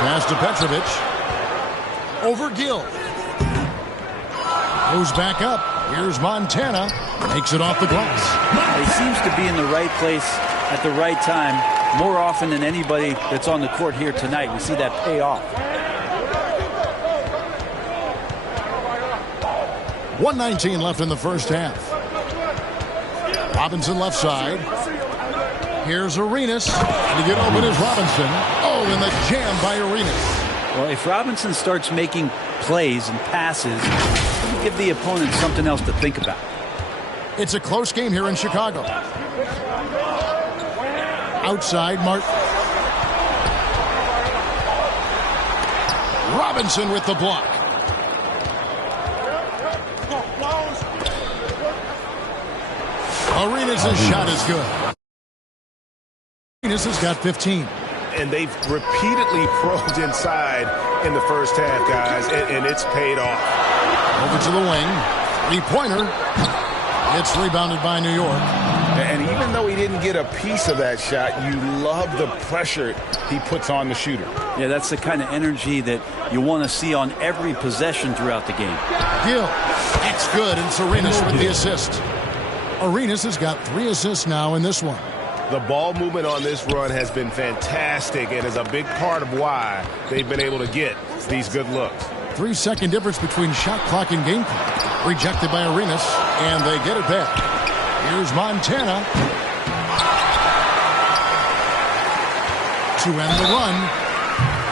Pass to Petrovic. Over Gill. Goes back up. Here's Montana. Takes it off the glass. He seems to be in the right place at the right time more often than anybody that's on the court here tonight. We see that pay off. 1:19 left in the first half. Robinson left side. Here's Arenas. To get open is Robinson. Oh, and the jam by Arenas. Well, if Robinson starts making plays and passes, it'll give the opponent something else to think about. It's a close game here in Chicago. Outside, Martin. Robinson with the block. Arenas' shot is good. Arenas has got 15. And they've repeatedly probed inside in the first half, guys, and it's paid off. Over to the wing. Three-pointer. It's rebounded by New York. And even though he didn't get a piece of that shot, you love the pressure he puts on the shooter. Yeah, that's the kind of energy that you want to see on every possession throughout the game. Gill. That's good, and it's Arenas with the assist. Arenas has got 3 assists now in this one. The ball movement on this run has been fantastic and is a big part of why they've been able to get these good looks. 3-second difference between shot clock and game clock. Rejected by Arenas, and they get it back. Here's Montana to end the run.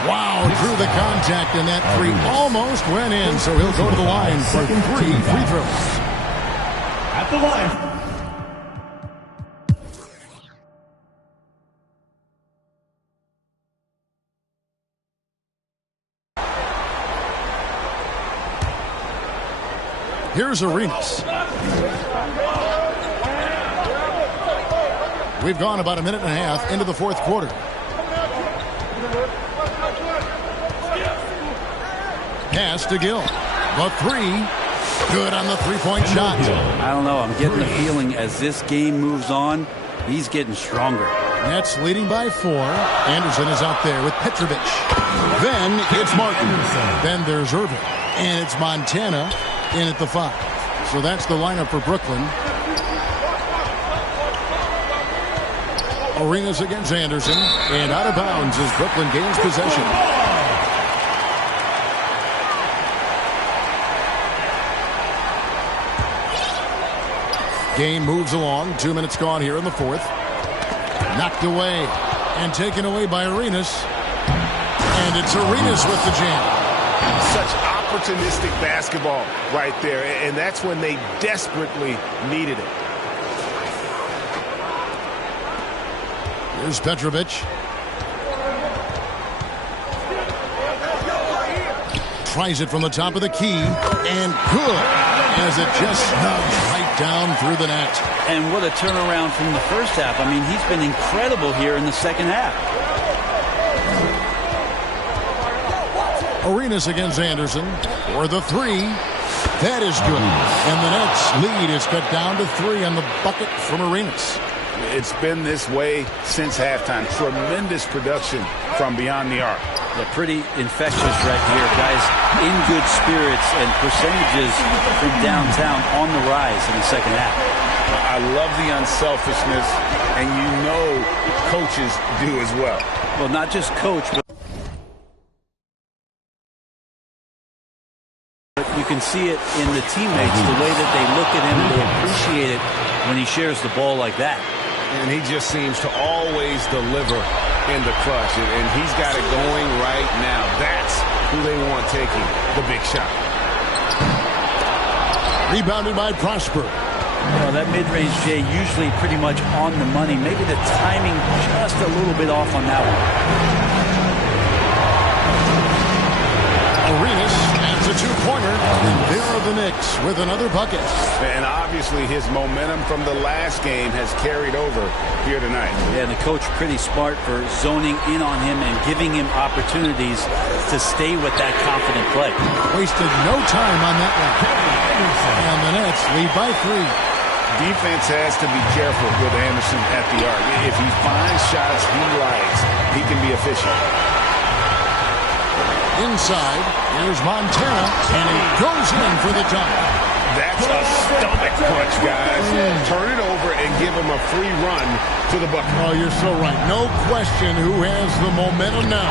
Wow, through the contact, and that 3 almost went in, so he'll go to the line for 3 free throws. At the line. Here's Arenas. We've gone about a minute and a half into the fourth quarter. Pass to Gill. The 3. Good on the three-point shot. I don't know. I'm getting the feeling as this game moves on, he's getting stronger. Nets leading by 4. Anderson is out there with Petrovic. Then it's Martin. Then there's Irvin. And it's Montana in at the 5. So that's the lineup for Brooklyn. Arenas against Anderson. And out of bounds as Brooklyn gains possession. Game moves along. 2 minutes gone here in the fourth. Knocked away and taken away by Arenas. And it's Arenas with the jam. Such opportunistic basketball right there, and that's when they desperately needed it. Here's Petrovic. Tries it from the top of the key, and good, as it just snugs right down through the net. And what a turnaround from the first half. I mean, he's been incredible here in the second half. Arenas against Anderson for the 3. That is good. And the Nets lead is cut down to 3 on the bucket from Arenas. It's been this way since halftime. Tremendous production from beyond the arc. Yeah, pretty infectious right here. Guys in good spirits and percentages from downtown on the rise in the second half. I love the unselfishness, and you know coaches do as well. Well, not just coach, but you can see it in the teammates, the way that they look at him. They appreciate it when he shares the ball like that. And he just seems to always deliver in the clutch. And he's got it going right now. That's who they want taking the big shot. Rebounded by Prosper. Well, that mid-range, Jay, usually pretty much on the money. Maybe the timing just a little bit off on that one. Arenas adds a two-pointer. And there are the Knicks with another bucket. And obviously his momentum from the last game has carried over here tonight. Yeah, and the coach pretty smart for zoning in on him and giving him opportunities to stay with that confident play. Wasted no time on that one. And the Nets lead by 3. Defense has to be careful with Anderson at the arc. If he finds shots he likes, he can be efficient. inside. Here's Montana, and he goes in for the tie. That's a stomach punch, guys. Turn it over and give him a free run to the bucket. Oh, you're so right. No question who has the momentum now.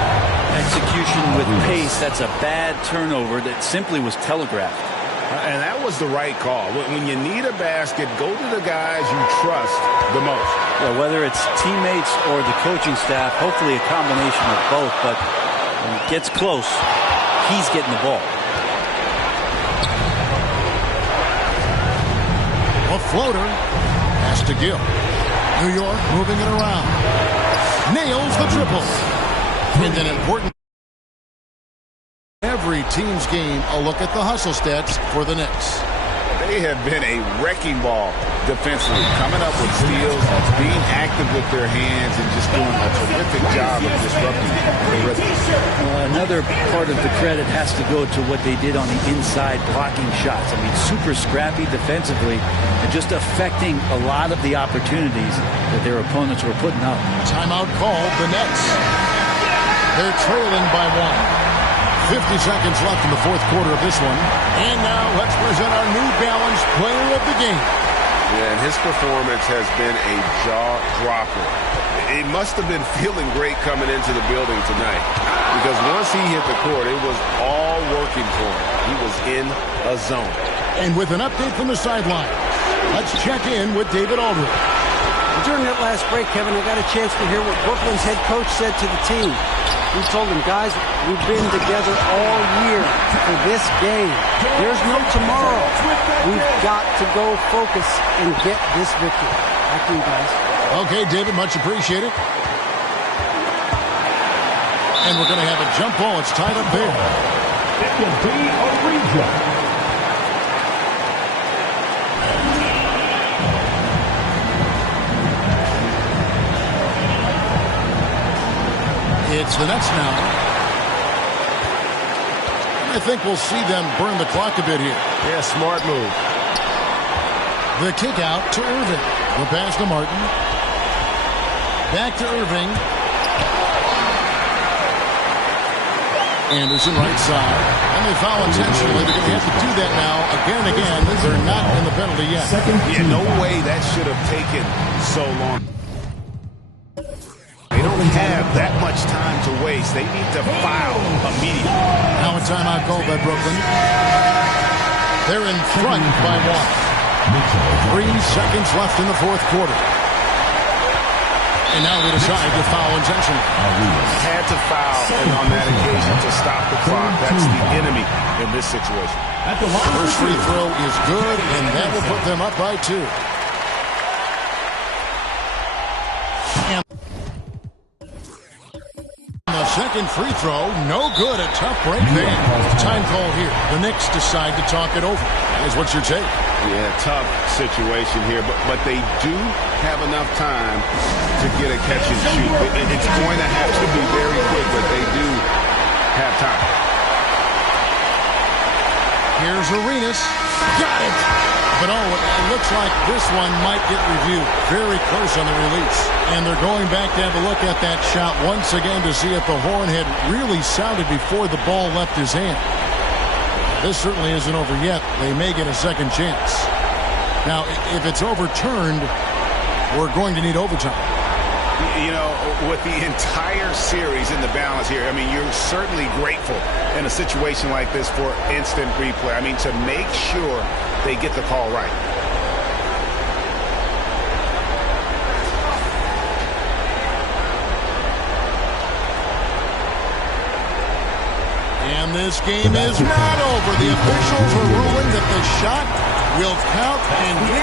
Execution with pace. That's a bad turnover that simply was telegraphed. And that was the right call. When you need a basket, go to the guys you trust the most. Well, whether it's teammates or the coaching staff, hopefully a combination of both. But when it gets close, he's getting the ball. A floater has to give. New York moving it around. Nails the triple. And an important every team's game, a look at the hustle stats for the Knicks. They have been a wrecking ball defensively, coming up with steals, being active with their hands, and just doing a terrific job of disrupting the rhythm. Another part of the credit has to go to what they did on the inside blocking shots. I mean, super scrappy defensively and just affecting a lot of the opportunities that their opponents were putting up. Timeout called the Nets. They're trailing by 1. 50 seconds left in the fourth quarter of this one. And now let's present our New Balance player of the game. Yeah, and his performance has been a jaw-dropper. He must have been feeling great coming into the building tonight, because once he hit the court, it was all working for him. He was in a zone. And with an update from the sideline, let's check in with David Aldridge. During that last break, Kevin, I got a chance to hear what Brooklyn's head coach said to the team. He told them, guys, we've been together all year for this game. There's no tomorrow. We've got to go focus and get this victory. Back to you, guys. Okay, David, much appreciated. And we're going to have a jump ball. It's tied up there. It will be a redraw. It's the Nets now. I think we'll see them burn the clock a bit here. Yeah, smart move. The kick out to Irving. The pass to Martin. Back to Irving. Anderson right side. And they foul intentionally. They're going to have to do that now again and again. They're not in the penalty yet. Yeah, no way that should have taken so long. They don't have that much time to waste. They need to foul immediately. Now a timeout called by Brooklyn. They're in front by 1. 3 seconds left in the fourth quarter. And now they decide to foul intentionally. Had to foul, and on that occasion to stop the clock. That's the enemy in this situation. First free throw is good, and that will put them up by 2. And the second free throw, no good. A tough break there. Time call here. The Knicks decide to talk it over. Is what's your take? Yeah, tough situation here, but they do have enough time to get a catch and shoot. It's going to have to be very quick, but they do have time. Here's Arenas. Got it! But it looks like this one might get reviewed. Very close on the release. And they're going back to have a look at that shot once again to see if the horn had really sounded before the ball left his hand. This certainly isn't over yet. They may get a second chance. Now, if it's overturned, we're going to need overtime. You know, with the entire series in the balance here, I mean, you're certainly grateful in a situation like this for instant replay. I mean, to make sure they get the call right. And this game is not over. The officials are ruling that the shot will count, and we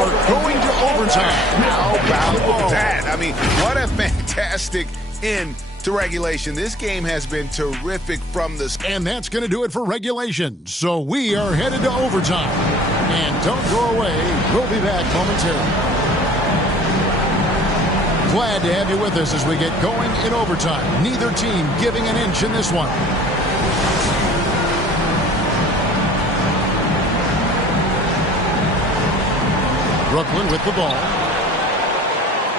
are going to overtime. How about that? I mean, what a fantastic end to regulation. This game has been terrific from the... And that's going to do it for regulation. So we are headed to overtime. And don't go away. We'll be back momentarily. Glad to have you with us as we get going in overtime. Neither team giving an inch in this one. Brooklyn with the ball.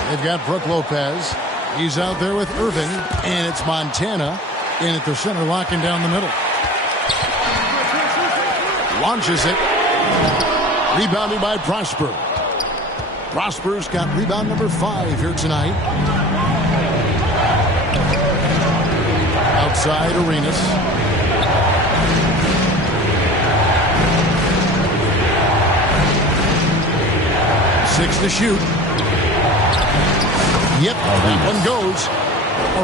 They've got Brook Lopez. He's out there with Irving, and it's Montana. In at the center, locking down the middle. Launches it. Rebounded by Prosper. Prosper's got rebound number 5 here tonight. Outside Arenas. 6 to shoot. Yep, that one goes.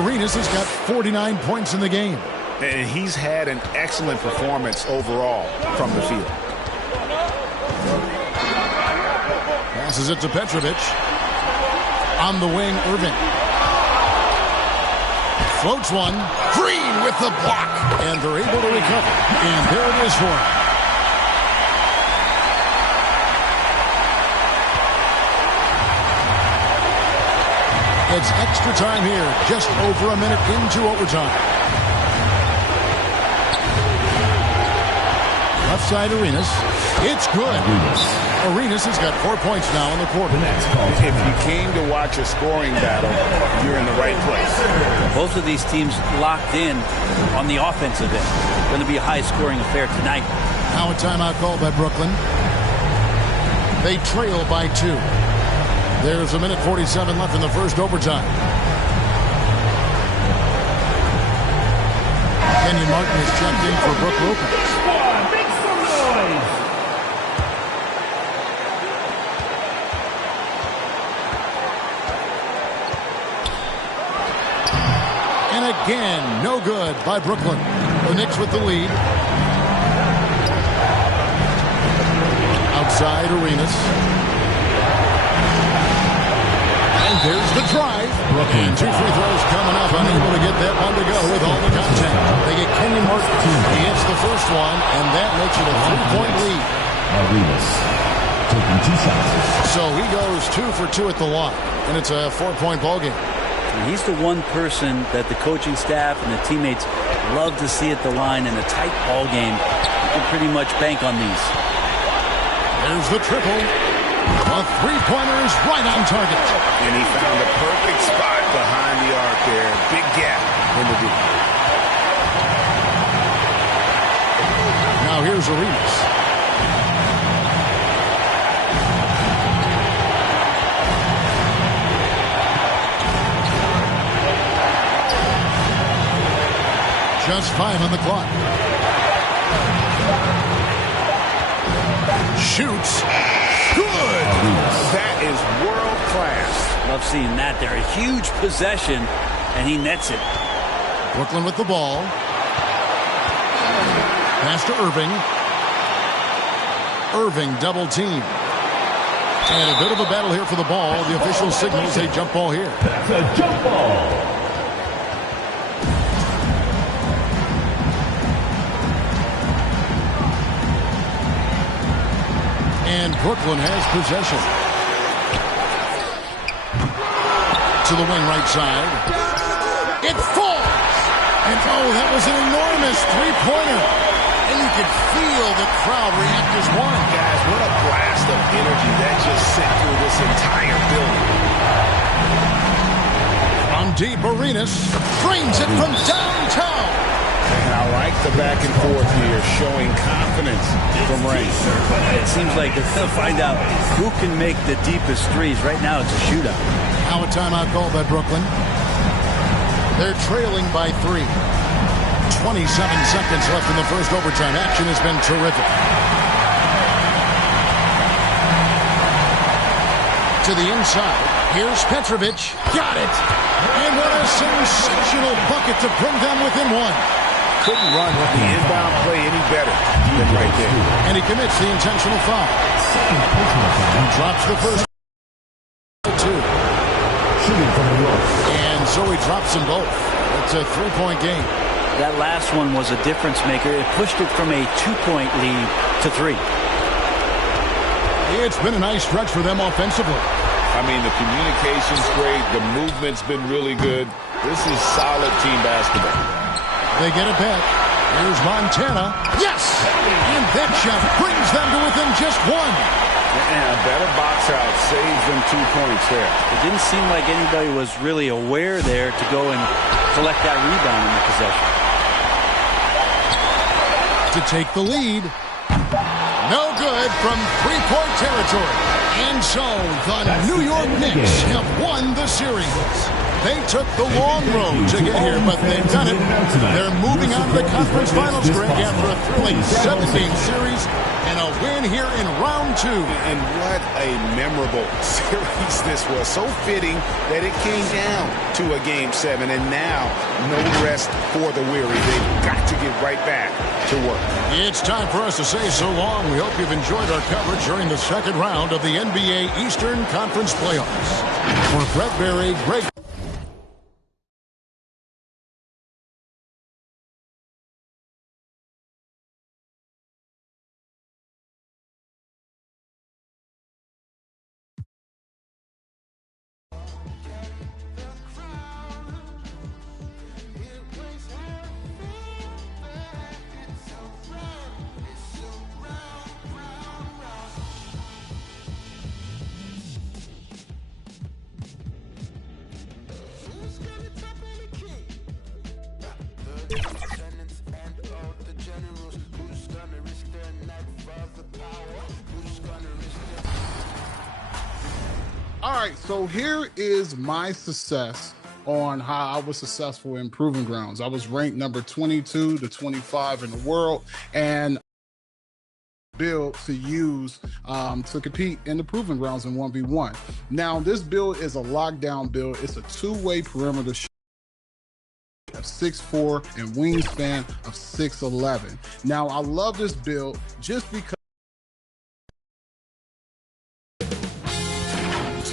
Arenas has got 49 points in the game. And he's had an excellent performance overall from the field. Passes it to Petrovic. On the wing, Irving. Floats one. Green with the block. And they're able to recover. And there it is for him. It's extra time here. Just over a minute into overtime. Left side Arenas. It's good. Arenas has got 4 points now in the quarter. If you came to watch a scoring battle, you're in the right place. Both of these teams locked in on the offensive end. Going to be a high-scoring affair tonight. Now a timeout called by Brooklyn. They trail by 2. There's a minute 47 left in the first overtime. Kenyon Martin is checked in for Brook Lopez. Make some noise. And again, no good by Brooklyn. The Knicks with the lead. Outside Arenas. And there's the drive. And 2 free throws coming up. Unable to get that one to go with all the contact. They get Kenyon Martin. He hits the first one, and that makes it a 3-point lead. Arenas taking 2 shots. So he goes 2 for 2 at the line, and it's a 4-point ball game. And he's the one person that the coaching staff and the teammates love to see at the line in a tight ball game. You can pretty much bank on these. There's the triple. A 3-pointer is right on target. And he found a perfect spot behind the arc there. Big gap in the deep. Now here's Arenas. Just 5 on the clock. Shoots. Good. That is world class. Love seeing that there. A huge possession, and he nets it. Brooklyn with the ball. Pass to Irving. Irving double team. And a bit of a battle here for the ball. The official signals a jump ball here. That's a jump ball. And Brooklyn has possession. To the wing right side. It falls. And oh, that was an enormous 3-pointer. And you could feel the crowd react as one. Guys, what a blast of energy that just sent through this entire building. From deep, Arenas frames it from downtown. And I like the back and forth here, showing confidence from Ray. It seems like they're going to find out who can make the deepest threes. Right now, it's a shootout. Now a timeout called by Brooklyn. They're trailing by 3. 27 seconds left in the first overtime. Action has been terrific. To the inside. Here's Petrovic. Got it. And what a sensational bucket to bring them within 1. Couldn't run the inbound play any better than right there. And he commits the intentional foul. He drops the first 2. And so he drops them both. It's a 3-point game. That last one was a difference maker. It pushed it from a 2-point lead to 3. It's been a nice stretch for them offensively. I mean, the communication's great. The movement's been really good. This is solid team basketball. They get it back. Here's Montana. Yes! And that shot brings them to within just 1. And a better box out saves them 2 points there. It didn't seem like anybody was really aware there to go and collect that rebound in the possession. To take the lead. No good from three-point territory. And so the New York Knicks have won the series. They took the long road to get here, but they've done it. They're moving on to the conference finals, Greg, after a thrilling 7-game series and a win here in round 2. And what a memorable series this was. So fitting that it came down to a Game 7, and now no rest for the weary. They've got to get right back to work. It's time for us to say so long. We hope you've enjoyed our coverage during the second round of the NBA Eastern Conference Playoffs. For Brett Berry, Greg. All right, so here is my success on how I was successful in Proving Grounds. I was ranked number 22 to 25 in the world, and build to use to compete in the Proving Grounds in 1v1. Now, this build is a lockdown build. It's a two-way perimeter shot of 6'4" and wingspan of 6'11". Now, I love this build just because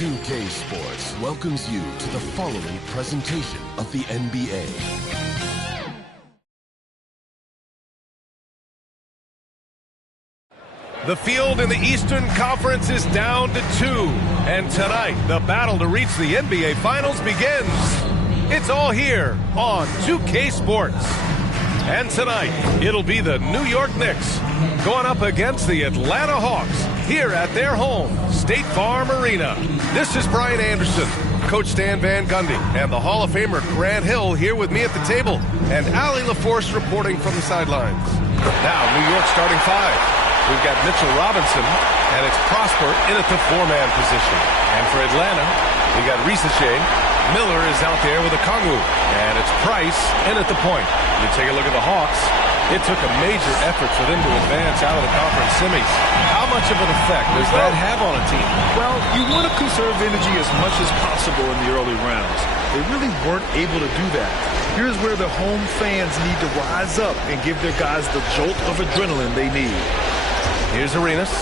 2K Sports welcomes you to the following presentation of the NBA. The field in the Eastern Conference is down to 2. And tonight, the battle to reach the NBA Finals begins. It's all here on 2K Sports. And tonight, it'll be the New York Knicks going up against the Atlanta Hawks here at their home, State Farm Arena. This is Brian Anderson, Coach Stan Van Gundy, and the Hall of Famer Grant Hill here with me at the table, and Allie LaForce reporting from the sidelines. Now, New York starting 5. We've got Mitchell Robinson, and it's Prosper in at the 4-man position. And for Atlanta, we got Risache. Miller is out there with a Kongwu, and it's Price in at the point. You take a look at the Hawks. It took a major effort for them to advance out of the conference semis. How much of an effect does that have on a team? Well, you want to conserve energy as much as possible in the early rounds. They really weren't able to do that. Here's where the home fans need to rise up and give their guys the jolt of adrenaline they need. Here's Arenas.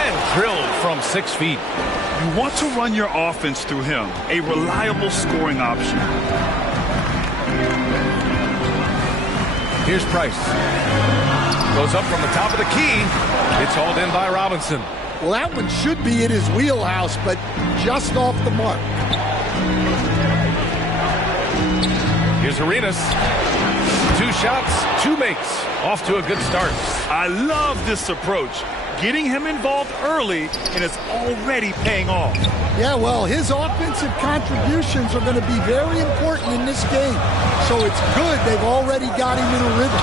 And drilled from 6 feet. You want to run your offense through him, a reliable scoring option. Here's Price. Goes up from the top of the key. It's hauled in by Robinson. Well, that one should be in his wheelhouse, but just off the mark. Here's Arenas. 2 shots, 2 makes. Off to a good start. I love this approach. Getting him involved early, and it's already paying off. Yeah, well, his offensive contributions are going to be very important in this game. So it's good they've already got him in a rhythm.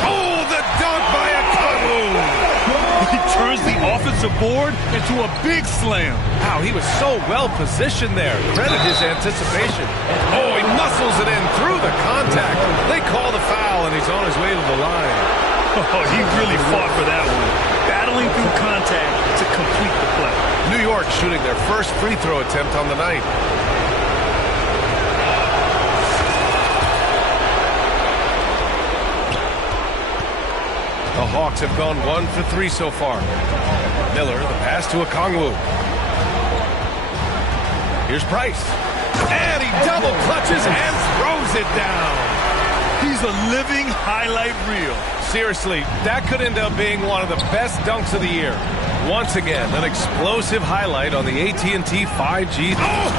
Oh, the dunk by Okongwu! He turns the offensive board into a big slam. Wow, he was so well positioned there. Credit his anticipation. Oh, he muscles it in through the contact. They call the foul, and he's on his way to the line. Oh, he really fought for that one. Battling through contact to complete the play. New York shooting their first free throw attempt on the night. The Hawks have gone 1 for 3 so far. Miller, the pass to Okongwu. Here's Price. And he double clutches and throws it down. He's a living highlight reel. Seriously, that could end up being one of the best dunks of the year. Once again, an explosive highlight on the AT&T 5G. Oh!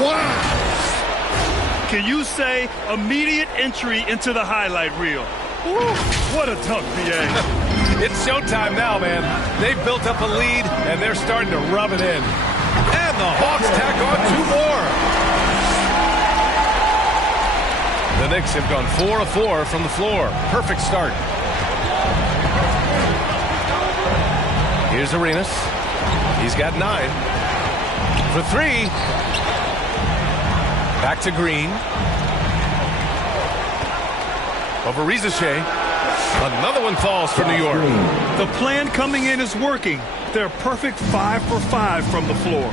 Wow! Can you say immediate entry into the highlight reel? Woo, what a dunk, B.A. It's showtime now, man. They've built up a lead, and they're starting to rub it in. And the Hawks tack on 2 more. The Knicks have gone 4 of 4 from the floor. Perfect start. Here's Arenas. He's got 9. For 3. Back to Green. Over Rizachet. Another one falls for New York. The plan coming in is working. They're perfect 5 for 5 from the floor.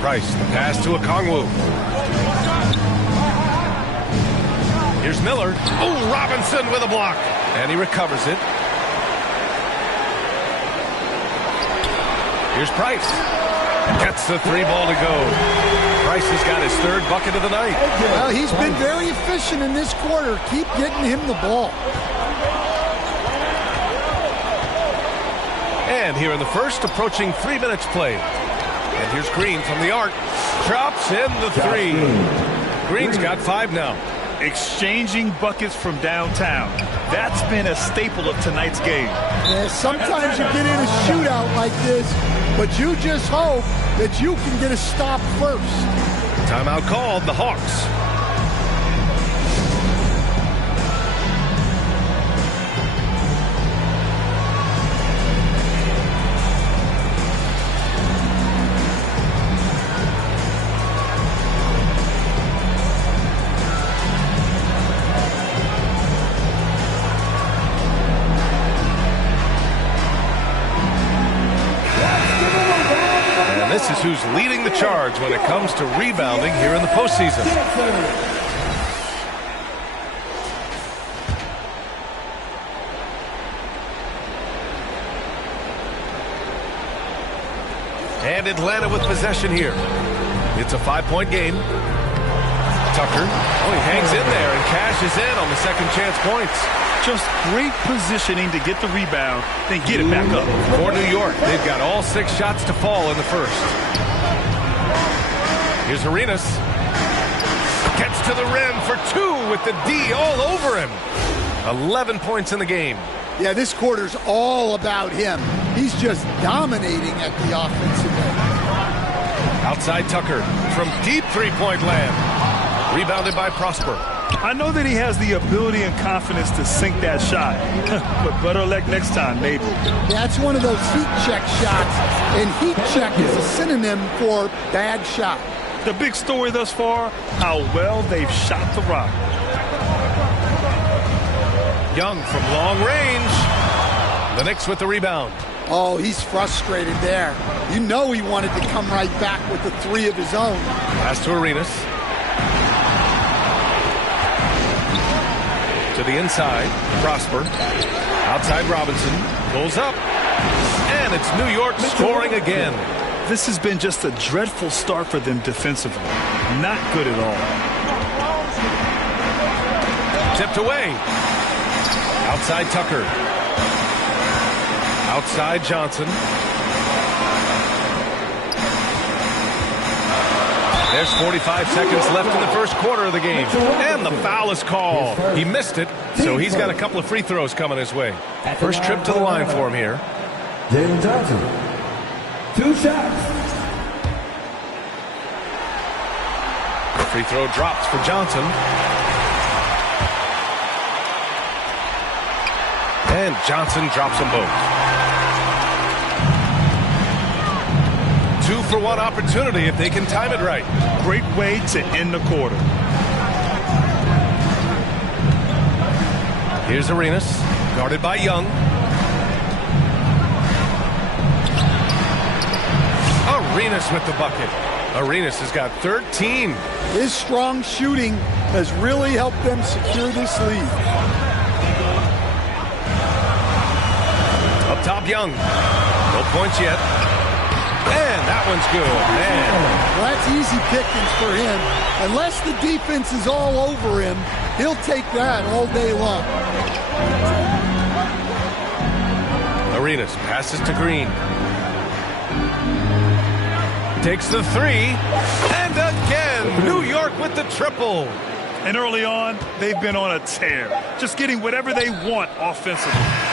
Price, the pass to Okongwu. Here's Miller. Oh, Robinson with a block. And he recovers it. Here's Price. Gets the 3 ball to go. Price has got his 3rd bucket of the night. Well, he's been very efficient in this quarter. Keep getting him the ball. And here in the first, approaching 3 minutes played. And here's Green from the arc. Drops in the 3. Green's got 5 now. Exchanging buckets from downtown. That's been a staple of tonight's game. Yeah, sometimes you get in a shootout like this, but you just hope that you can get a stop first. Timeout called, the Hawks. This is who's leading the charge when it comes to rebounding here in the postseason. And Atlanta with possession here. It's a 5-point game. Tucker, he hangs in there and cashes in on the second chance points. Just great positioning to get the rebound, then get it back up. For New York, they've got all 6 shots to fall in the first. Here's Arenas. Gets to the rim for 2 with the D all over him. 11 points in the game. Yeah, this quarter's all about him. He's just dominating at the offensive end. Outside Tucker from deep 3-point land. Rebounded by Prosper. I know that he has the ability and confidence to sink that shot, but better luck next time, maybe. That's one of those heat check shots, and heat check is a synonym for bad shot. The big story thus far, how well they've shot the rock. Young from long range. The Knicks with the rebound. Oh, he's frustrated there. You know he wanted to come right back with the 3 of his own. Pass to Arenas. To the inside, Prosper. Outside Robinson. Pulls up. And it's New York scoring again. This has been just a dreadful start for them defensively. Not good at all. Tipped away. Outside Tucker. Outside Johnson. There's 45 seconds left in the first quarter of the game. And the foul is called. He missed it, so he's got a couple of free throws coming his way. First trip to the line for him here. James Johnson. 2 shots. Free throw drops for Johnson. And Johnson drops them both. 2-for-1 opportunity if they can time it right. Great way to end the quarter. Here's Arenas, guarded by Young. Arenas with the bucket. Arenas has got 13. His strong shooting has really helped them secure this lead. Up top, Young. No points yet. And that one's good, man. Well, that's easy pickings for him. Unless the defense is all over him, he'll take that all day long. Arenas passes to Green. Takes the 3. And again, And New York with the triple. And early on, they've been on a tear, just getting whatever they want offensively.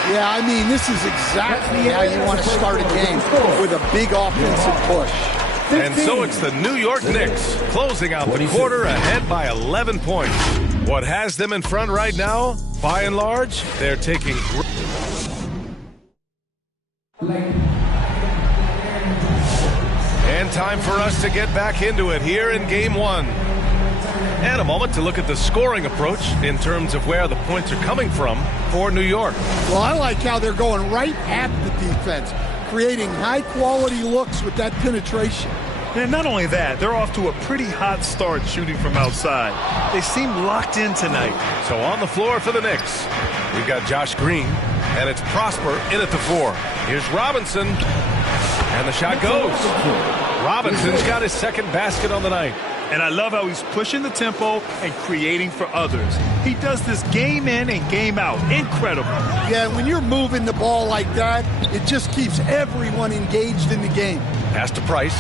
Yeah, I mean, this is exactly how you want to start a game, with a big offensive push. And so it's the New York Knicks closing out the quarter ahead by 11 points. What has them in front right now, by and large, they're taking... And time for us to get back into it here in Game 1. And a moment to look at the scoring approach in terms of where the points are coming from for New York. Well, I like how they're going right at the defense, creating high-quality looks with that penetration. And not only that, they're off to a pretty hot start shooting from outside. They seem locked in tonight. So on the floor for the Knicks, we've got Josh Green, and it's Prosper in at the 4. Here's Robinson, and the shot goes. Robinson's got his second basket on the night. And I love how he's pushing the tempo and creating for others. He does this game in and game out. Incredible. Yeah, when you're moving the ball like that, it just keeps everyone engaged in the game. Pass to Price.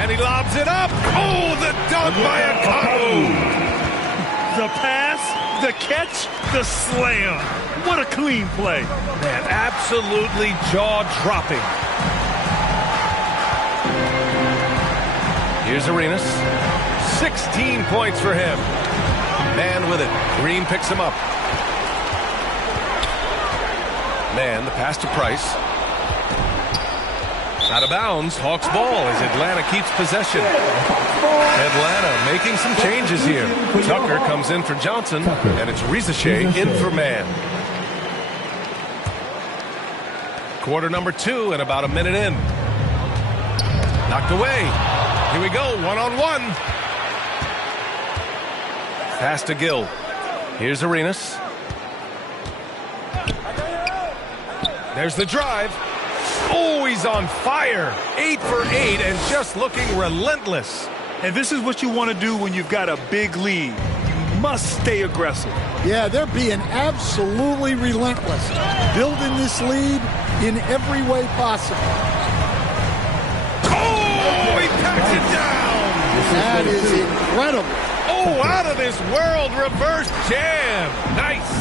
And he lobs it up. Oh, the dunk by Okongwu. The pass, the catch, the slam. What a clean play. Man, absolutely jaw-dropping. Here's Arenas. 16 points for him. Man with it. Green picks him up. Man, the pass to Price. Out of bounds. Hawks ball as Atlanta keeps possession. Atlanta making some changes here. Tucker comes in for Johnson, and it's Rizachet in for Man. Quarter number 2 and about a minute in. Knocked away. Here we go, one-on-one. Pass to Gill. Here's Arenas. There's the drive. Oh, he's on fire. 8 for 8 and just looking relentless. And this is what you want to do when you've got a big lead. You must stay aggressive. Yeah, they're being absolutely relentless, building this lead in every way possible. It down. That is incredible. Oh, out of this world reverse jam. Nice.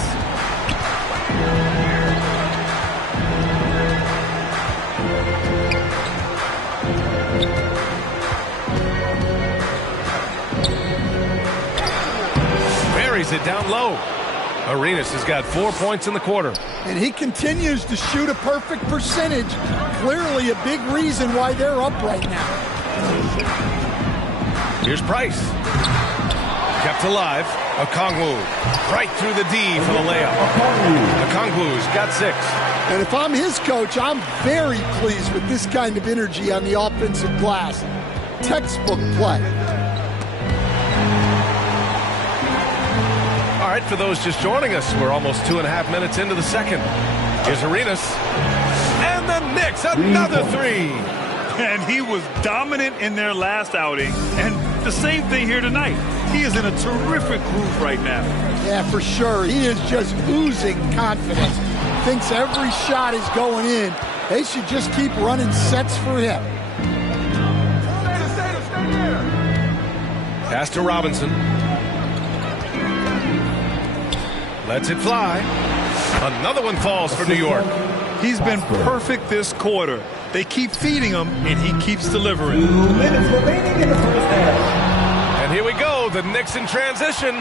Buries it down low. Arenas has got 4 points in the quarter. And he continues to shoot a perfect percentage. Clearly a big reason why they're up right now. Here's Price. Kept alive. Okongwu. Right through the D for the layup. Okongwu's got 6. And if I'm his coach, I'm very pleased with this kind of energy on the offensive glass. Textbook play. All right, for those just joining us, we're almost 2.5 minutes into the second. Here's Arenas. And the Knicks, another 3. And he was dominant in their last outing. And the same thing here tonight. He is in a terrific groove right now. Yeah, for sure. He is just oozing confidence. Thinks every shot is going in. They should just keep running sets for him. Pass to Robinson. Lets it fly. Another one falls for New York. He's been perfect this quarter. They keep feeding him, and he keeps delivering. 2 minutes remaining in the first half. And here we go, the Knicks in transition.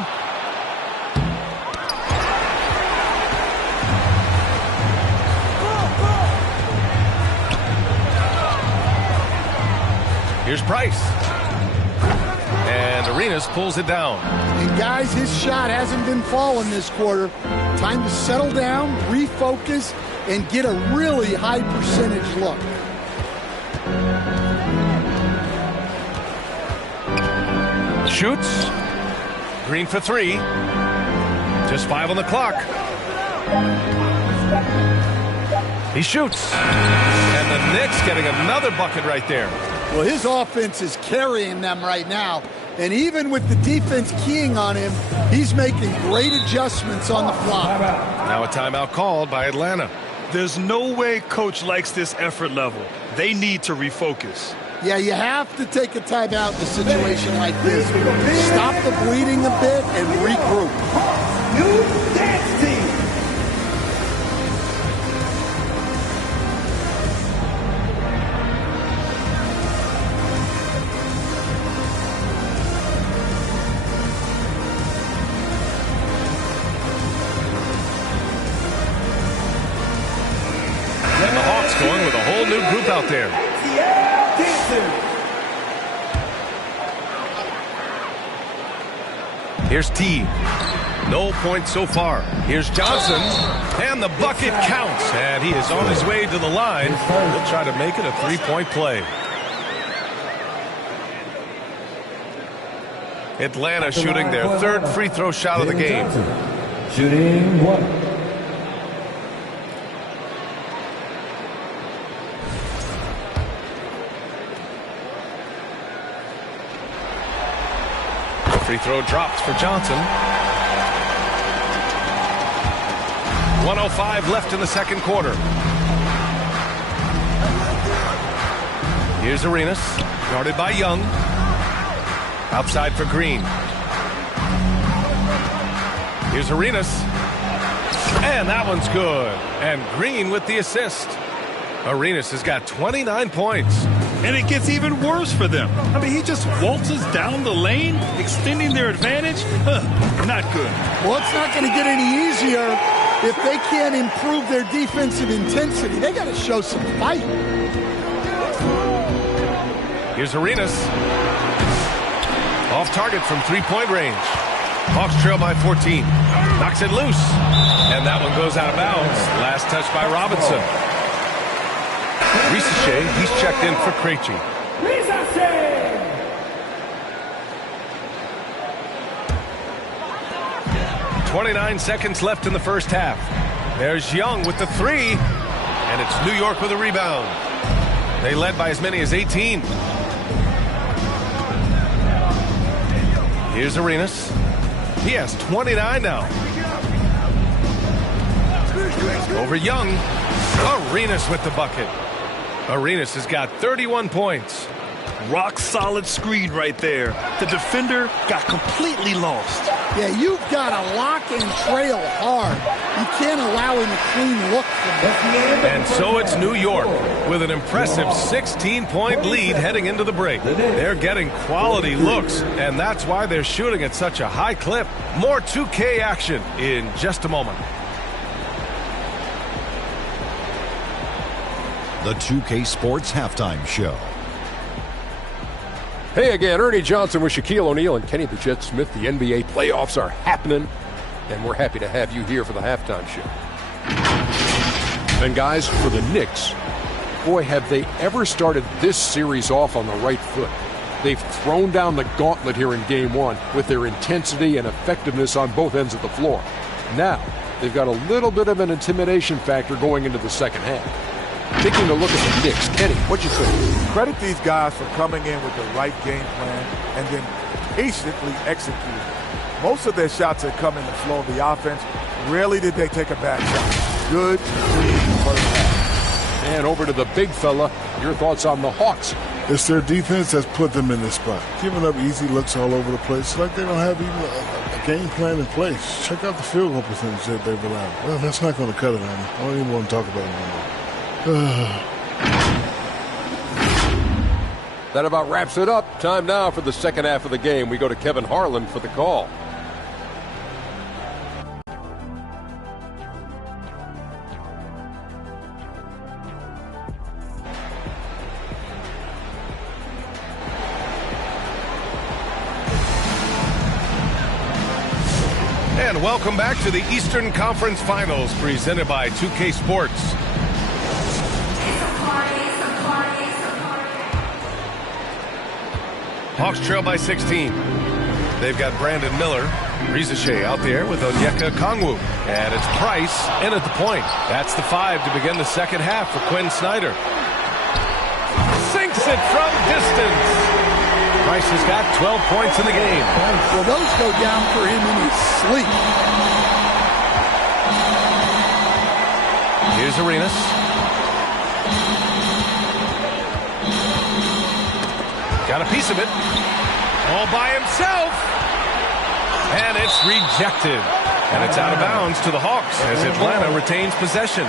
Here's Price. And Arenas pulls it down. And guys, his shot hasn't been falling this quarter. Time to settle down, refocus, and get a really high percentage look. Shoots. Green for 3. Just 5 on the clock. He shoots. And the Knicks getting another bucket right there. Well, his offense is carrying them right now. And even with the defense keying on him, he's making great adjustments on the fly. Now a timeout called by Atlanta. There's no way coach likes this effort level. They need to refocus. Yeah, you have to take a timeout in a situation like this. Stop the bleeding a bit and regroup. New dance team. And the Hawks going with a whole new group out there. Here's T. No points so far. Here's Johnson. And the bucket counts. And he is on his way to the line. He'll try to make it a three-point play. Atlanta shooting their third free throw shot of the game. Shooting one. Free throw dropped for Johnson. 1:05 left in the second quarter. Here's Arenas, guarded by Young. Outside for Green. Here's Arenas. And that one's good. And Green with the assist. Arenas has got 29 points. And it gets even worse for them. I mean, he just waltzes down the lane, extending their advantage. Not good. Well, it's not going to get any easier if they can't improve their defensive intensity. They got to show some fight. Here's Arenas. Off target from three-point range. Hawks trail by 14. Knocks it loose. And that one goes out of bounds. Last touch by Robinson. Risache, he's checked in for Krejci. 29 seconds left in the first half. There's Young with the three. And it's New York with a rebound. They led by as many as 18. Here's Arenas. He has 29 now. Over Young. Arenas with the bucket. Arenas has got 31 points. Rock solid screen right there. The defender got completely lost. Yeah, you've got to lock and trail hard. You can't allow him a clean look from him. And so it's New York with an impressive 16-point lead heading into the break. They're getting quality looks, and that's why they're shooting at such a high clip. More 2K action in just a moment. The 2K Sports Halftime Show. Hey again, Ernie Johnson with Shaquille O'Neal and Kenny the Jet Smith. The NBA playoffs are happening, and we're happy to have you here for the halftime show. And guys, for the Knicks, boy, have they ever started this series off on the right foot. They've thrown down the gauntlet here in Game 1 with their intensity and effectiveness on both ends of the floor. Now, they've got a little bit of an intimidation factor going into the second half. Taking a look at the Knicks, Kenny, what'd you think? Credit these guys for coming in with the right game plan and then patiently executing. Most of their shots that come in the flow of the offense, rarely did they take a bad shot. Good, clean first half. And over to the big fella, your thoughts on the Hawks. It's their defense that's put them in this spot. Giving up easy looks all over the place. It's like they don't have even a game plan in place. Check out the field goal percentage that they've allowed. Well, that's not going to cut it on me. I don't even want to talk about it anymore. That about wraps it up. Time now for the second half of the game. We go to Kevin Harlan for the call. And welcome back to the Eastern Conference Finals presented by 2K Sports. Hawks trail by 16. They've got Brandon Miller, Risache out there with Onyeka Okongwu. And it's Price in at the point. That's the 5 to begin the second half for Quinn Snyder. Sinks it from distance. Price has got 12 points in the game. Well, those go down for him in his sleep. Here's Arenas. Got a piece of it. All by himself. And it's rejected. And it's out of bounds to the Hawks as Atlanta retains possession.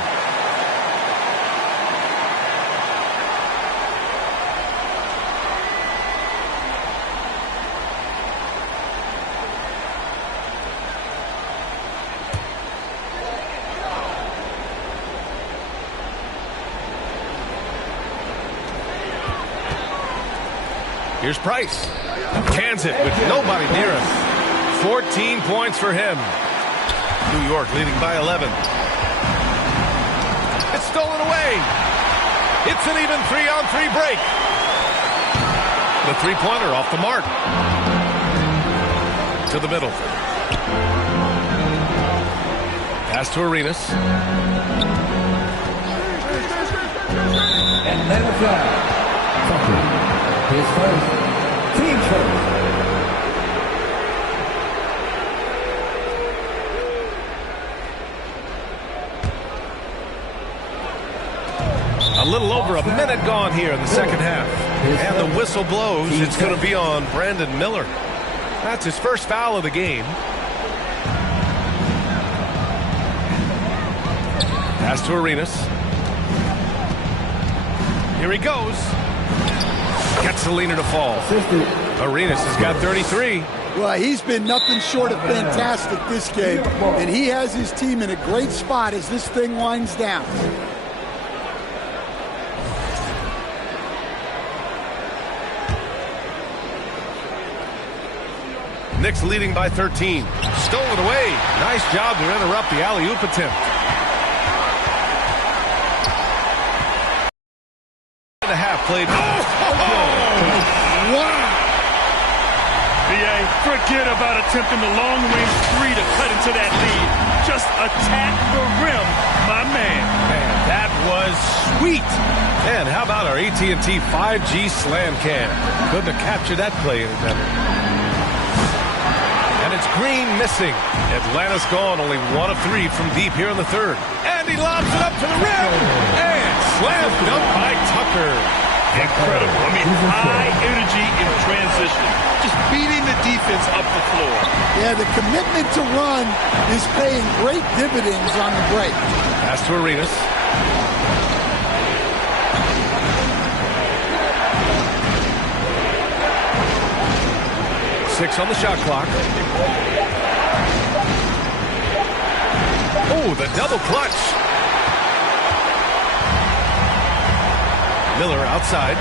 Here's Price. Cans it with nobody near him. 14 points for him. New York leading by 11. It's stolen away. It's an even 3-on-3 break. The three-pointer off the mark. To the middle. Pass to Arenas. Atlanta foul. His first. Team first. A little over a minute gone here in the second half. And the whistle blows. It's going to be on Brandon Miller. That's his first foul of the game. Pass to Arenas. Here he goes. Gets the leaner to fall. Arenas has got 33. Well, he's been nothing short of fantastic this game. And he has his team in a great spot as this thing winds down. Knicks leading by 13. Stolen away. Nice job to interrupt the alley-oop attempt. And a half played. Wow. B.A., forget about attempting the long-range three to cut into that lead. Just attack the rim, my man. Man, that was sweet. And how about our AT&T 5G slam cam? Good to capture that play in Denver. And it's Green missing. Atlanta's gone only 1 of 3 from deep here in the third. And he lobs it up to the rim. And slam dunk by Tucker. Incredible. I mean, high energy in transition. Just beating the defense up the floor. Yeah, the commitment to run is paying great dividends on the break. Pass to Arenas. Six on the shot clock. Oh, the double clutch. Miller outside.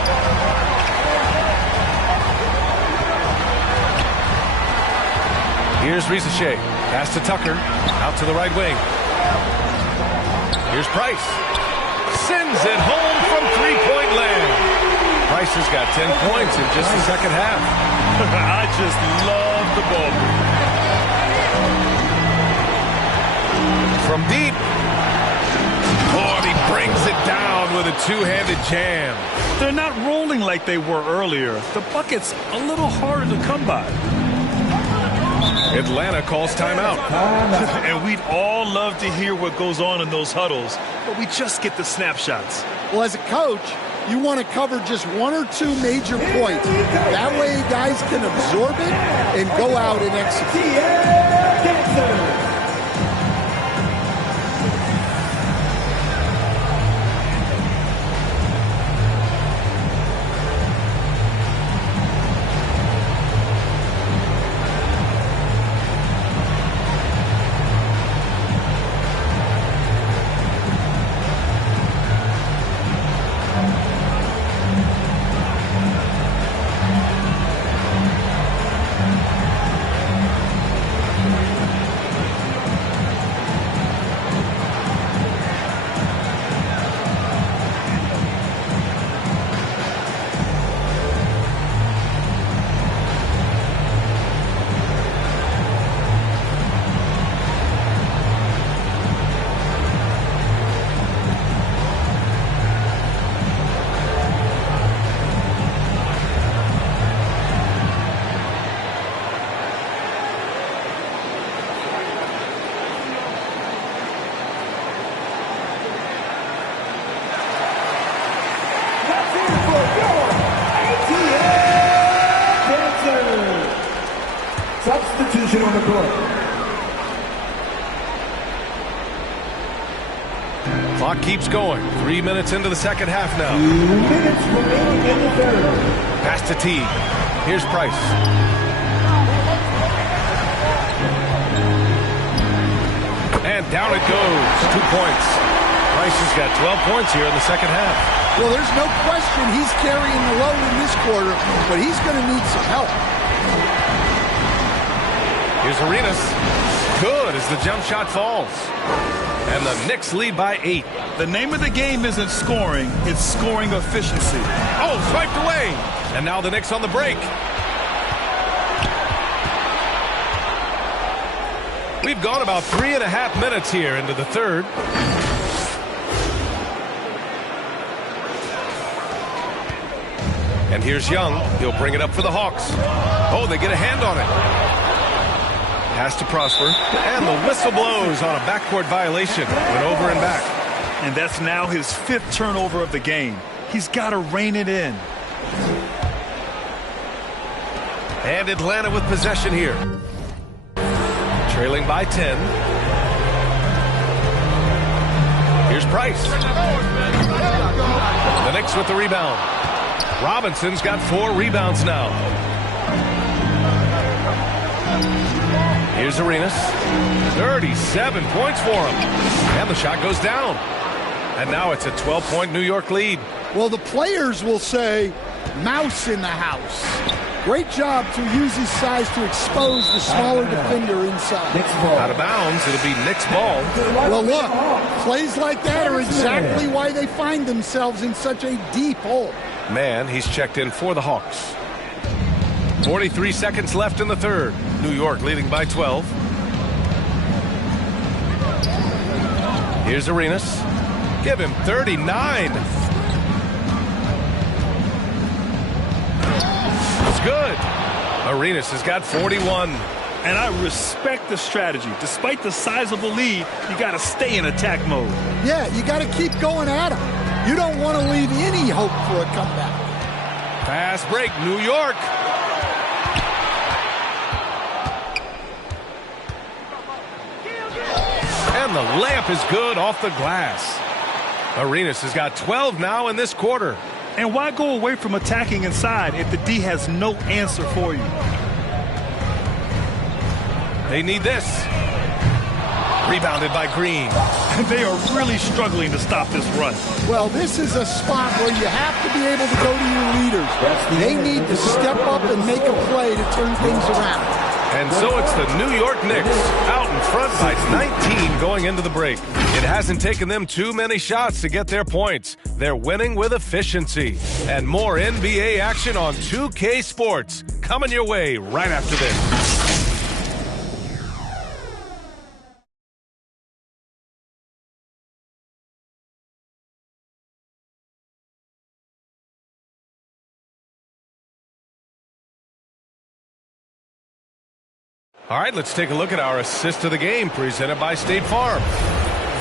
Here's Rizachet. Pass to Tucker. Out to the right wing. Here's Price. Sends it home from three-point land. Price has got 10 points in just the second half. I just love the ball. From deep. Oh, and he brings it down with a two-handed jam. They're not rolling like they were earlier. The bucket's a little harder to come by. Atlanta calls timeout. And we'd all love to hear what goes on in those huddles, but we just get the snapshots. Well, as a coach, you want to cover just 1 or 2 major points. That way guys can absorb it and go out and execute. Clock keeps going. 3 minutes into the second half now. 2 minutes remaining in the third. Pass to Teague. Here's Price. And down it goes. 2 points. Price has got 12 points here in the second half. Well, there's no question he's carrying the load in this quarter, but he's going to need some help. Here's Arenas. Good as the jump shot falls. And the Knicks lead by 8. The name of the game isn't scoring, it's scoring efficiency. Oh, swiped away. And now the Knicks on the break. We've gone about 3.5 minutes here into the third. And here's Young. He'll bring it up for the Hawks. Oh, they get a hand on it. Pass to Prosper. And the whistle blows on a backcourt violation. Went over and back. And that's now his 5th turnover of the game. He's got to rein it in. And Atlanta with possession here. Trailing by 10. Here's Price. The Knicks with the rebound. Robinson's got 4 rebounds now. Here's Arenas. 37 points for him. And the shot goes down. And now it's a 12-point New York lead. Well, the players will say, mouse in the house. Great job to use his size to expose the smaller defender inside. Out of bounds, it'll be Knicks ball. Well, look, plays like that are exactly why they find themselves in such a deep hole. Man, he's checked in for the Hawks. 43 seconds left in the third. New York leading by 12. Here's Arenas. Give him 39. It's good. Arenas has got 41. And I respect the strategy. Despite the sizable lead, you got to stay in attack mode. Yeah, you got to keep going at him. You don't want to leave any hope for a comeback. Fast break, New York. And the layup is good off the glass. Arenas has got 12 now in this quarter. And why go away from attacking inside if the D has no answer for you? They need this. Rebounded by Green. They are really struggling to stop this run. Well, this is a spot where you have to be able to go to your leaders. They need to step up and make a play to turn things around. And so it's the New York Knicks out in front by 19 going into the break. It hasn't taken them too many shots to get their points. They're winning with efficiency. And more NBA action on 2K Sports coming your way right after this. All right, let's take a look at our assist of the game presented by State Farm.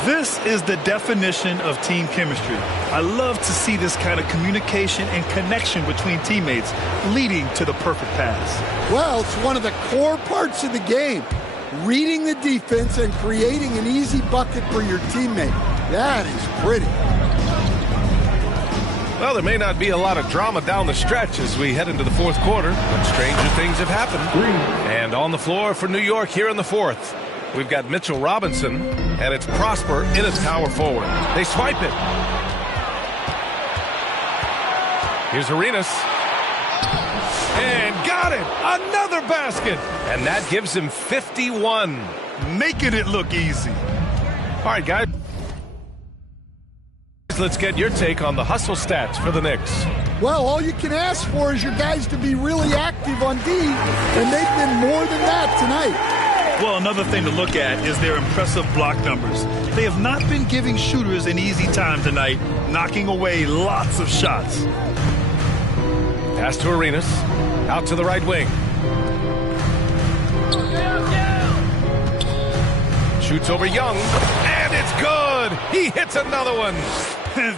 This is the definition of team chemistry. I love to see this kind of communication and connection between teammates leading to the perfect pass. Well, it's one of the core parts of the game. Reading the defense and creating an easy bucket for your teammate. That is pretty. Well, there may not be a lot of drama down the stretch as we head into the fourth quarter, but stranger things have happened. And on the floor for New York here in the fourth, we've got Mitchell Robinson, and it's Prosper in as power forward. They swipe it. Here's Arenas. And got it! Another basket! And that gives him 51. Making it look easy. All right, guys. Let's get your take on the hustle stats for the Knicks. Well, all you can ask for is your guys to be really active on D, and they've been more than that tonight. Well, another thing to look at is their impressive block numbers. They have not been giving shooters an easy time tonight, knocking away lots of shots. Pass to Arenas, out to the right wing. Shoots over Young, and it's good! He hits another one!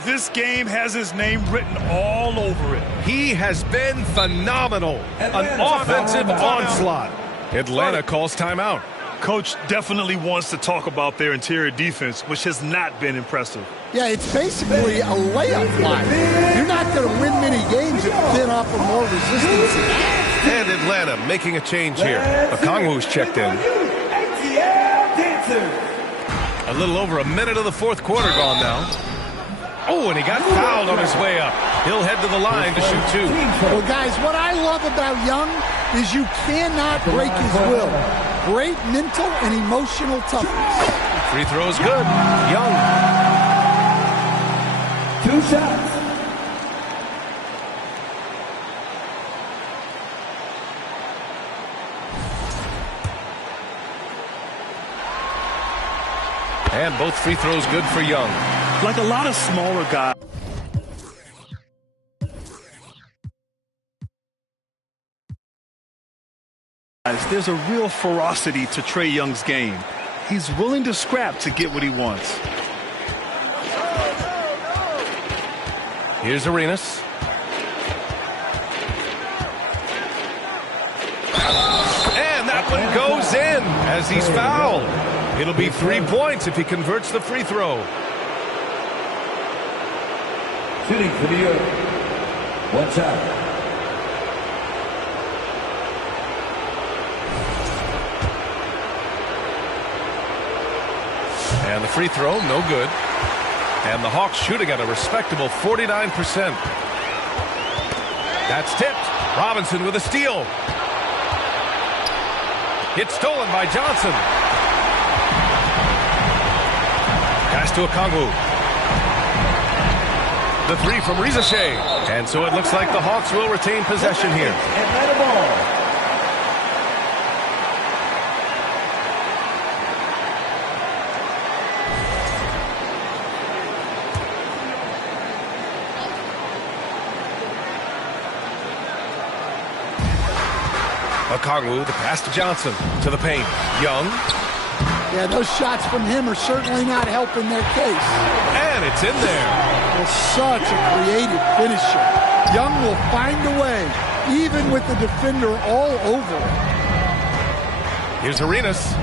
This game has his name written all over it. He has been phenomenal. An offensive onslaught. Atlanta calls timeout. Coach definitely wants to talk about their interior defense, which has not been impressive. Yeah, it's basically a layup line. You're not going to win many games if you then offer more resistance. And Atlanta making a change here. Okongwu's checked in. A little over a minute of the fourth quarter gone now. Oh, and he got fouled on his way up. He'll head to the line to shoot two. Well, guys, what I love about Young is you cannot break his will. Great mental and emotional toughness. Free throw is good. Young. 2 shots. And both free throws good for Young. Like a lot of smaller guys. There's a real ferocity to Trae Young's game. He's willing to scrap to get what he wants. Here's Arenas. And that one goes in as he's fouled. It'll be 3 points if he converts the free throw. Shooting for New York. 1 shot. And the free throw, no good. And the Hawks shooting at a respectable 49%. That's tipped. Robinson with a steal. It's stolen by Johnson. Pass to Okongwu. The three from Rizachet. And so it looks like the Hawks will retain possession here. Atlanta ball. Okongwu, the pass to Johnson, to the paint. Young. Yeah, those shots from him are certainly not helping their case. And it's in there. Well, such a creative finisher. Young will find a way, even with the defender all over him. Here's Arenas.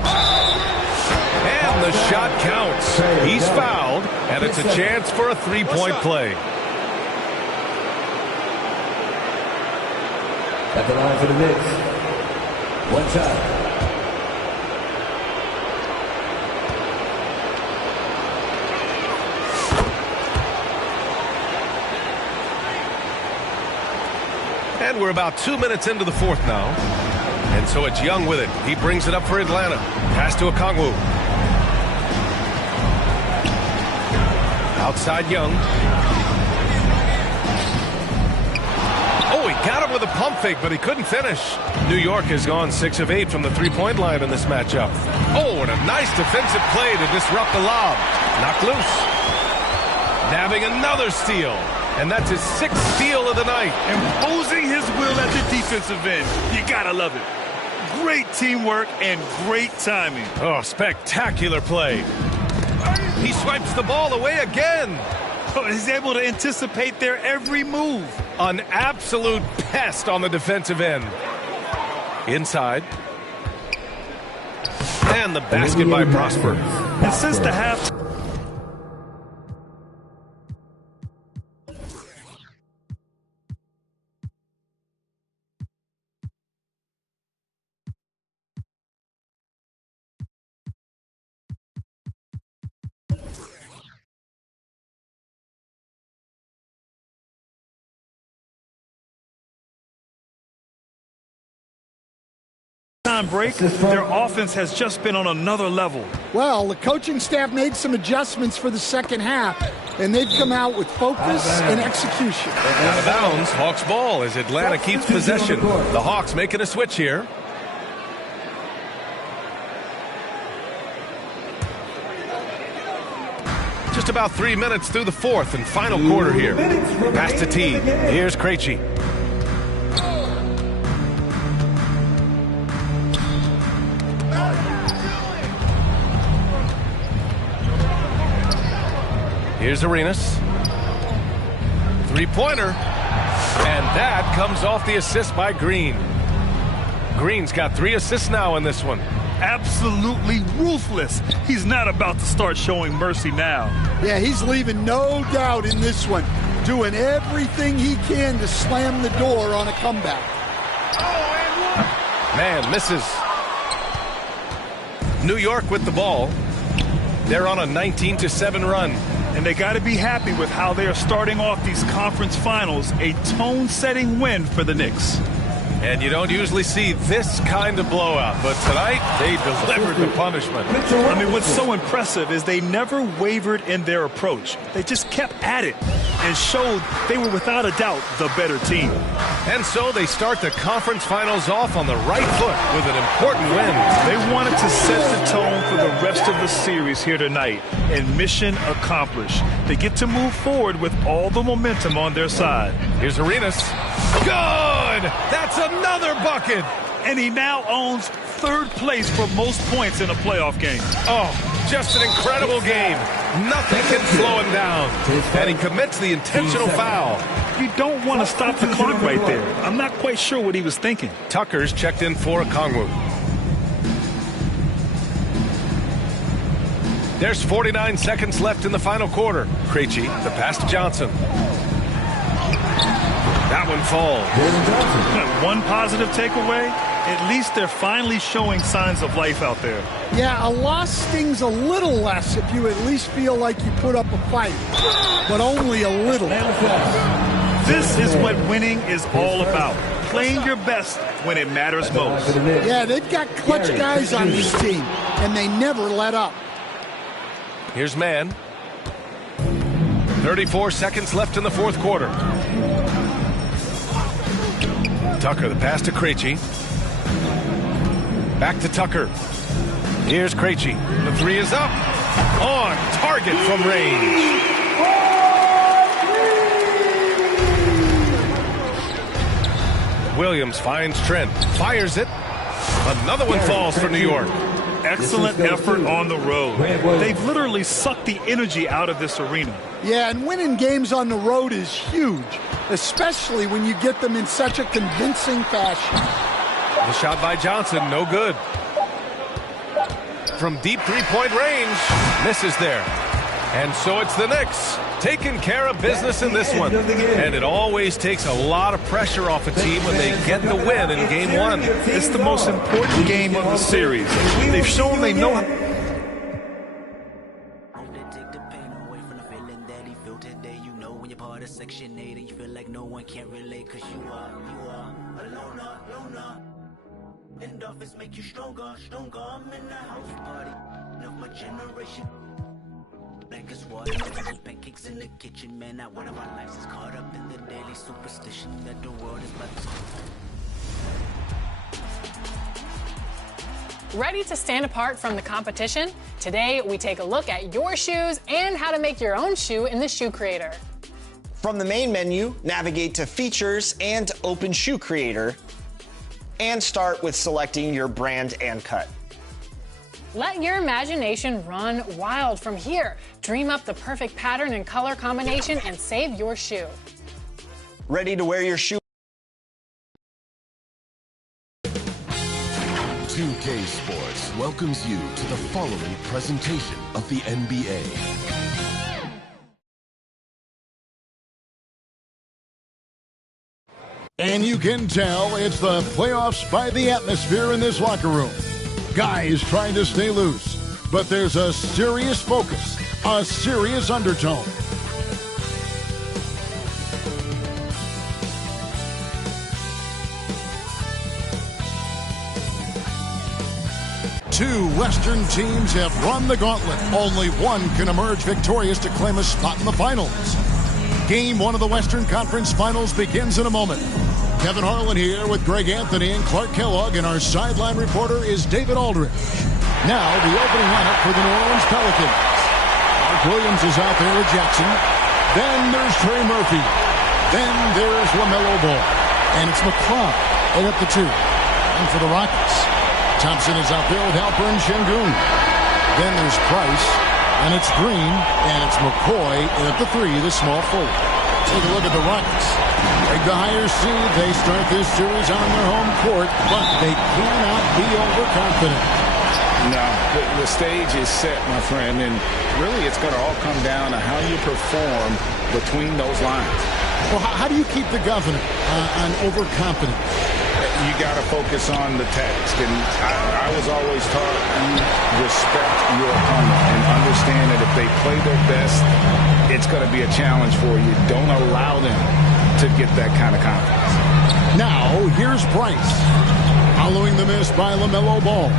And the shot counts. He's fouled, and it's a chance for a three-point play. At the line for the Knicks. 1 shot. And we're about 2 minutes into the fourth now. And so it's Young with it. He brings it up for Atlanta. Pass to Okongwu. Outside Young. Oh, he got him with a pump fake, but he couldn't finish. New York has gone 6 of 8 from the three-point line in this matchup. Oh, and a nice defensive play to disrupt the lob. Knocked loose. Nabbing another steal. And that's his 6th steal of the night. Imposing his will at the defensive end. You gotta love it. Great teamwork and great timing. Oh, spectacular play. He swipes the ball away again. Oh, he's able to anticipate their every move. An absolute pest on the defensive end. Inside. And the basket by Prosper. And since the half... break, their offense has just been on another level. Well, the coaching staff made some adjustments for the second half, and they've come out with focus and execution. Out of bounds, Hawks ball as Atlanta keeps possession. The Hawks making a switch here. Just about 3 minutes through the fourth and final quarter here. Pass to T. Here's Krejci. Here's Arenas. Three-pointer. And that comes off the assist by Green. Green's got 3 assists now in this one. Absolutely ruthless. He's not about to start showing mercy now. Yeah, he's leaving no doubt in this one. Doing everything he can to slam the door on a comeback. Man misses. New York with the ball. They're on a 19-7 run. And they got to be happy with how they are starting off these conference finals. A tone-setting win for the Knicks. And you don't usually see this kind of blowout, but tonight they delivered the punishment. I mean, what's so impressive is they never wavered in their approach. They just kept at it and showed they were without a doubt the better team. And so they start the conference finals off on the right foot with an important win. They wanted to set the tone for the rest of the series here tonight, and mission accomplished. They get to move forward with all the momentum on their side. Here's Arenas. Good! That's another bucket! And he now owns 3rd place for most points in a playoff game. Oh, just an incredible game. Nothing can slow him down. And he commits the intentional foul. You don't want to stop the clock right there. I'm not quite sure what he was thinking. Tucker's checked in for Okongwu. There's 49 seconds left in the final quarter. Krejci, the pass to Johnson. That one falls. One positive takeaway, at least they're finally showing signs of life out there. Yeah, a loss stings a little less if you at least feel like you put up a fight, but only a little. This is what winning is all about, playing your best when it matters most. Yeah, they've got clutch guys on this team, and they never let up. Here's Mann. 34 seconds left in the 4th quarter. Tucker, the pass to Krejci. Back to Tucker. Here's Krejci. The 3 is up. On target from range. Williams finds Trent. Fires it. Another one falls for New York. Excellent effort on the road. They've literally sucked the energy out of this arena. Yeah, and winning games on the road is huge, especially when you get them in such a convincing fashion. The shot by Johnson, no good. From deep 3-point range, misses there. And so it's the Knicks taking care of business in this one. And it always takes a lot of pressure off a team when they get the win in Game 1. It's the most important game of the series. They've shown they know how. Section 8 and you feel like no one can relate cause you are a loner. Endorphins make you stronger. I'm in the house party of my generation. Like it's water, pancakes in the kitchen. Man, not one of our lives is caught up in the daily superstition that the world is about to. Ready to stand apart from the competition? Today, we take a look at your shoes and how to make your own shoe in the Shoe Creator. From the main menu, navigate to Features and open Shoe Creator, and start with selecting your brand and cut. Let your imagination run wild from here. Dream up the perfect pattern and color combination and save your shoe. Ready to wear your shoe? 2K Sports welcomes you to the following presentation of the NBA. And you can tell it's the playoffs by the atmosphere in this locker room. Guys trying to stay loose, but there's a serious focus, a serious undertone. Two Western teams have run the gauntlet. Only one can emerge victorious to claim a spot in the finals. Game 1 of the Western Conference Finals begins in a moment. Kevin Harlan here with Greg Anthony and Clark Kellogg, and our sideline reporter is David Aldridge. Now, the opening lineup for the New Orleans Pelicans. Mark Williams is out there with Jackson. Then there's Trey Murphy. Then there's LaMelo Ball. And it's McClung at the 2. And for the Rockets, Thompson is out there with Alperen Şengün. Then there's Price. And it's Green. And it's McCoy at the 3, the small forward. Take a look at the Rockets. Take the higher seed. They start this series on their home court, but they cannot be overconfident. No, the stage is set, my friend, and really it's going to all come down to how you perform between those lines. Well, how do you keep the governor on overconfidence? You got to focus on the text, and I was always taught you respect your opponent and understand that if they play their best, it's going to be a challenge for you. Don't allow them to get that kind of confidence. Now, here's Price. Following the miss by LaMelo Ball.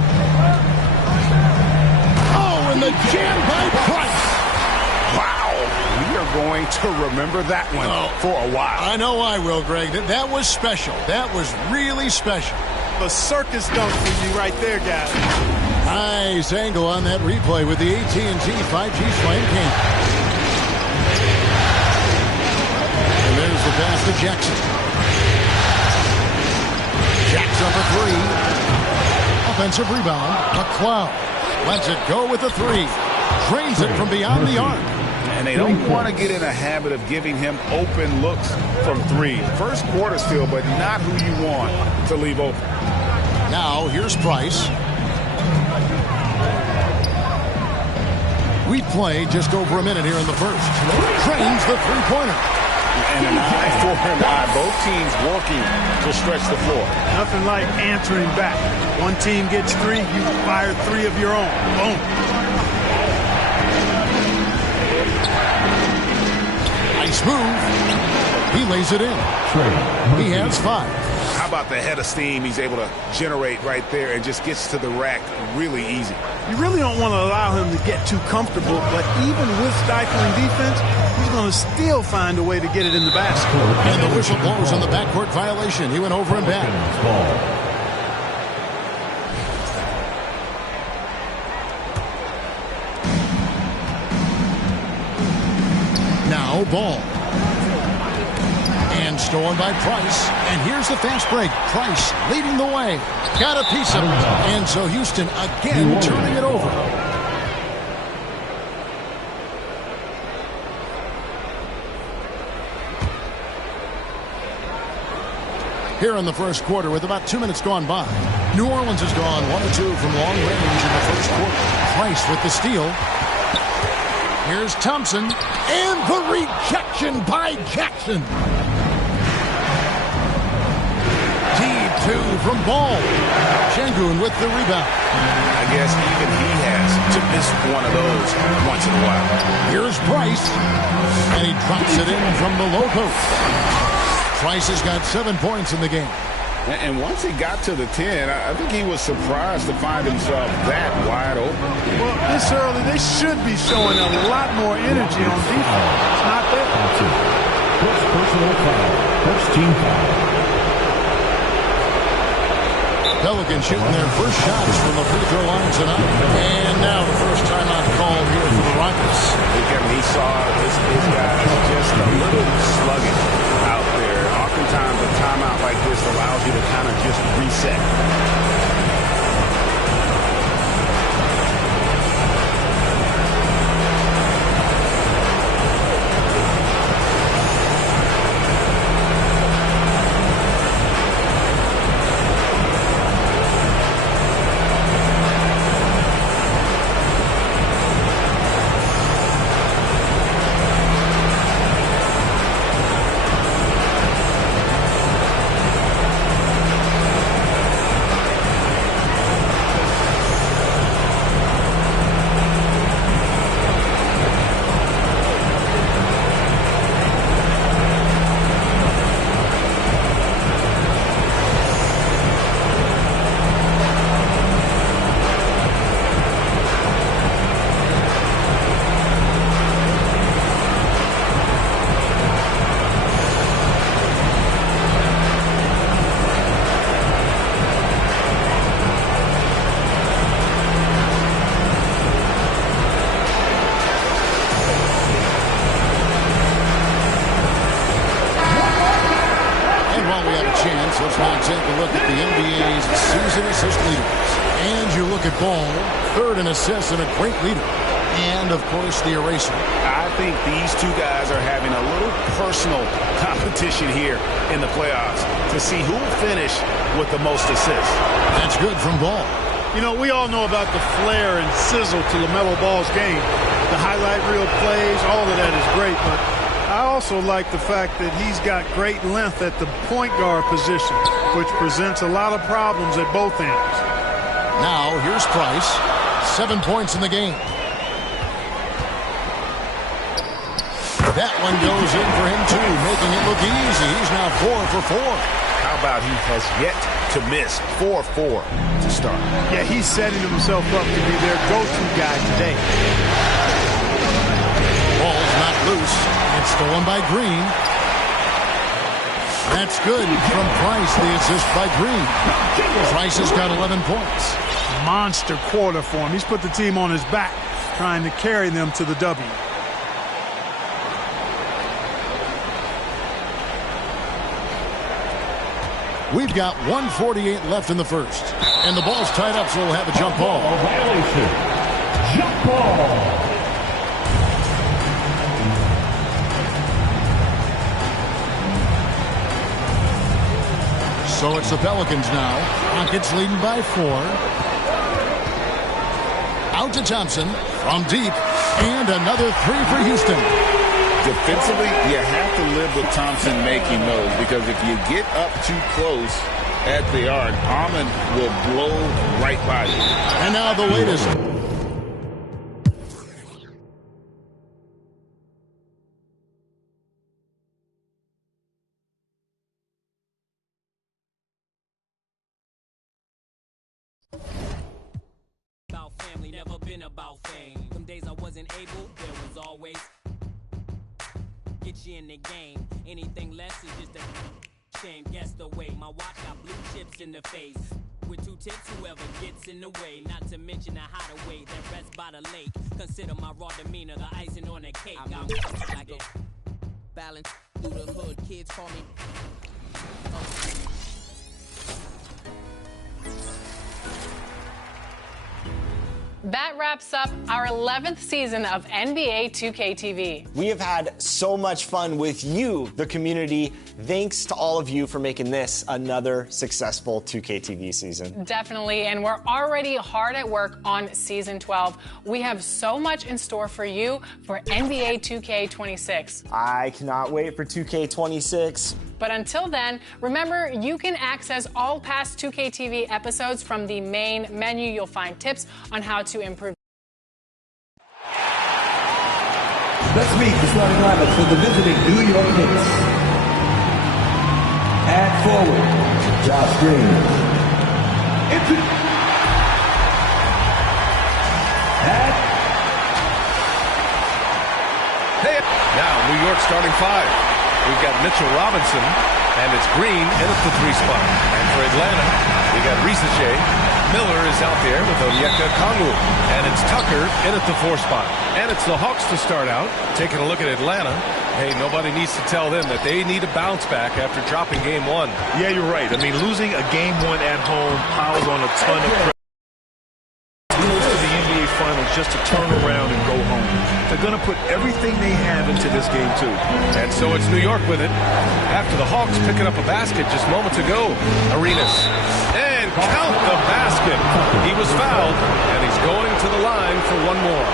Oh, and the jam by Price. Wow. We are going to remember that one for a while. I know I will, Greg. That was special. That was really special. A circus dunk for you right there, guys. Nice angle on that replay with the AT&T 5G Slam Cam. And there's the pass to Jackson. Jackson for three. Offensive rebound. McLeod lets it go with the three. Drains it from beyond the arc. And they don't want to get in a habit of giving him open looks from three. First quarter still, but not who you want to leave open. Now, here's Price. We play just over a minute here in the first. Drains the three-pointer. And an eye for an eye. Both teams working to stretch the floor. Nothing like answering back. One team gets three, you fire three of your own. Boom. Nice move. He lays it in. He has five. How about the head of steam he's able to generate right there and just gets to the rack really easy. You really don't want to allow him to get too comfortable, but even with stifling defense, he's going to still find a way to get it in the basket. And the whistle blows on the backcourt violation. He went over and back. Now Ball. And stolen by Price. And here's the fast break. Price leading the way. Got a piece of it. And so Houston again turning it over. Here in the first quarter with about 2 minutes gone by. New Orleans has gone 1 of 2 from long range in the first quarter. Price with the steal. Here's Thompson. And the rejection by Jackson. Two from Ball. Şengün with the rebound. I guess even he has to miss one of those once in a while. Here's Price. And he drops it in from the low post. Price has got 7 points in the game. And once he got to the 10, I think he was surprised to find himself that wide open. Well, this early, they should be showing a lot more energy on defense. It's not there. First personal foul. First team foul. Pelicans shooting their first shots from the free throw line tonight. And now the first timeout call here for the Rockets. He saw his guys just a little sluggish out there. Oftentimes a timeout like this allows you to kind of just reset. Let's now take a look at the NBA's season assist leaders. And you look at Ball, third in assists and a great leader. and, of course, the eraser. I think these two guys are having a little personal competition here in the playoffs to see who will finish with the most assists. That's good from Ball. You know, we all know about the flair and sizzle to LaMelo Ball's game. The highlight reel plays, all of that is great, but I also like the fact that he's got great length at the point guard position, which presents a lot of problems at both ends. Now, here's Price. 7 points in the game. That one goes in for him, too, making it look easy. He's now 4 for 4. How about he has yet to miss 4-4 to start? Yeah, he's setting himself up to be their go-to guy today. Ball's not loose. It's stolen by Green. That's good from Price, the assist by Green. Price has got 11 points. Monster quarter for him. He's put the team on his back, trying to carry them to the W. We've got 1:48 left in the first. And the ball's tied up, so we'll have a jump ball. Violation. Jump ball. So it's the Pelicans now. Rockets leading by 4. Out to Thompson from deep. And another 3 for Houston. Defensively, you have to live with Thompson making those, because if you get up too close at the arc, Almond will blow right by you. And now the latest. About family, never been about fame. Some days I wasn't able, there was always get you in the game. Anything less is just a shame. Guess the way my watch got blue chips in the face. With 2 tips, whoever gets in the way. Not to mention the hideaway that rests by the lake. Consider my raw demeanor the icing on the cake. I'm like a balance through the hood. Kids call me. That wraps up our 11th season of NBA 2K TV. We have had so much fun with you, the community. Thanks to all of you for making this another successful 2K TV season. Definitely, and we're already hard at work on Season 12. We have so much in store for you for NBA 2K26. I cannot wait for 2K26. But until then, remember, you can access all past 2K TV episodes from the main menu. You'll find tips on how to improve. Let's meet the starting lineup for the visiting New York Knicks. At forward, Josh Green. Now, New York starting 5. We've got Mitchell Robinson, and it's Green in at the 3 spot. And for Atlanta, we got Risache. Miller is out there with Onyeka Okongwu. And it's Tucker in at the 4 spot. And it's the Hawks to start out. Taking a look at Atlanta. Hey, nobody needs to tell them that they need a bounce back after dropping Game 1. Yeah, you're right. I mean, losing a Game 1 at home piles on a ton of pressure. Close to the NBA Finals just to turn around and go home. They're going to put everything they have into this game, too. And so it's New York with it. After the Hawks picking up a basket just moments ago. Arenas. And count the basket. He was fouled, and he's going to the line for one more.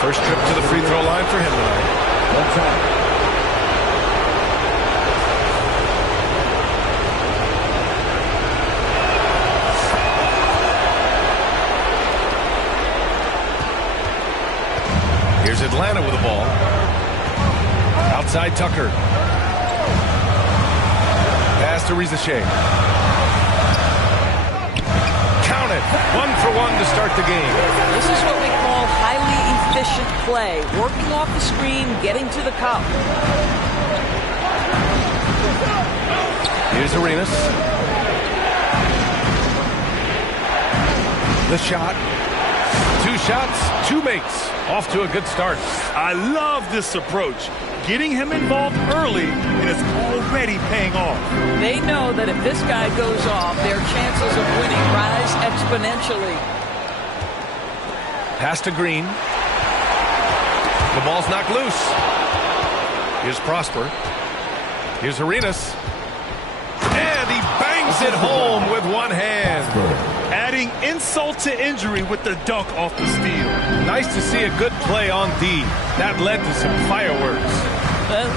First trip to the free throw line for him tonight. That's out. Here's Atlanta with the ball. Outside Tucker. Pass to Risache. Count it. 1 for 1 to start the game. This is what we call highly efficient play. Working off the screen, getting to the cup. Here's Arenas. The shot. 2 shots, 2 makes. Off to a good start. I love this approach. Getting him involved early, and it's already paying off. They know that if this guy goes off, their chances of winning rise exponentially. Pass to Green. The ball's knocked loose. Here's Prosper. Here's Arenas. And he bangs it home with one hand. Adding insult to injury with the dunk off the steal. Nice to see a good play on D. That led to some fireworks.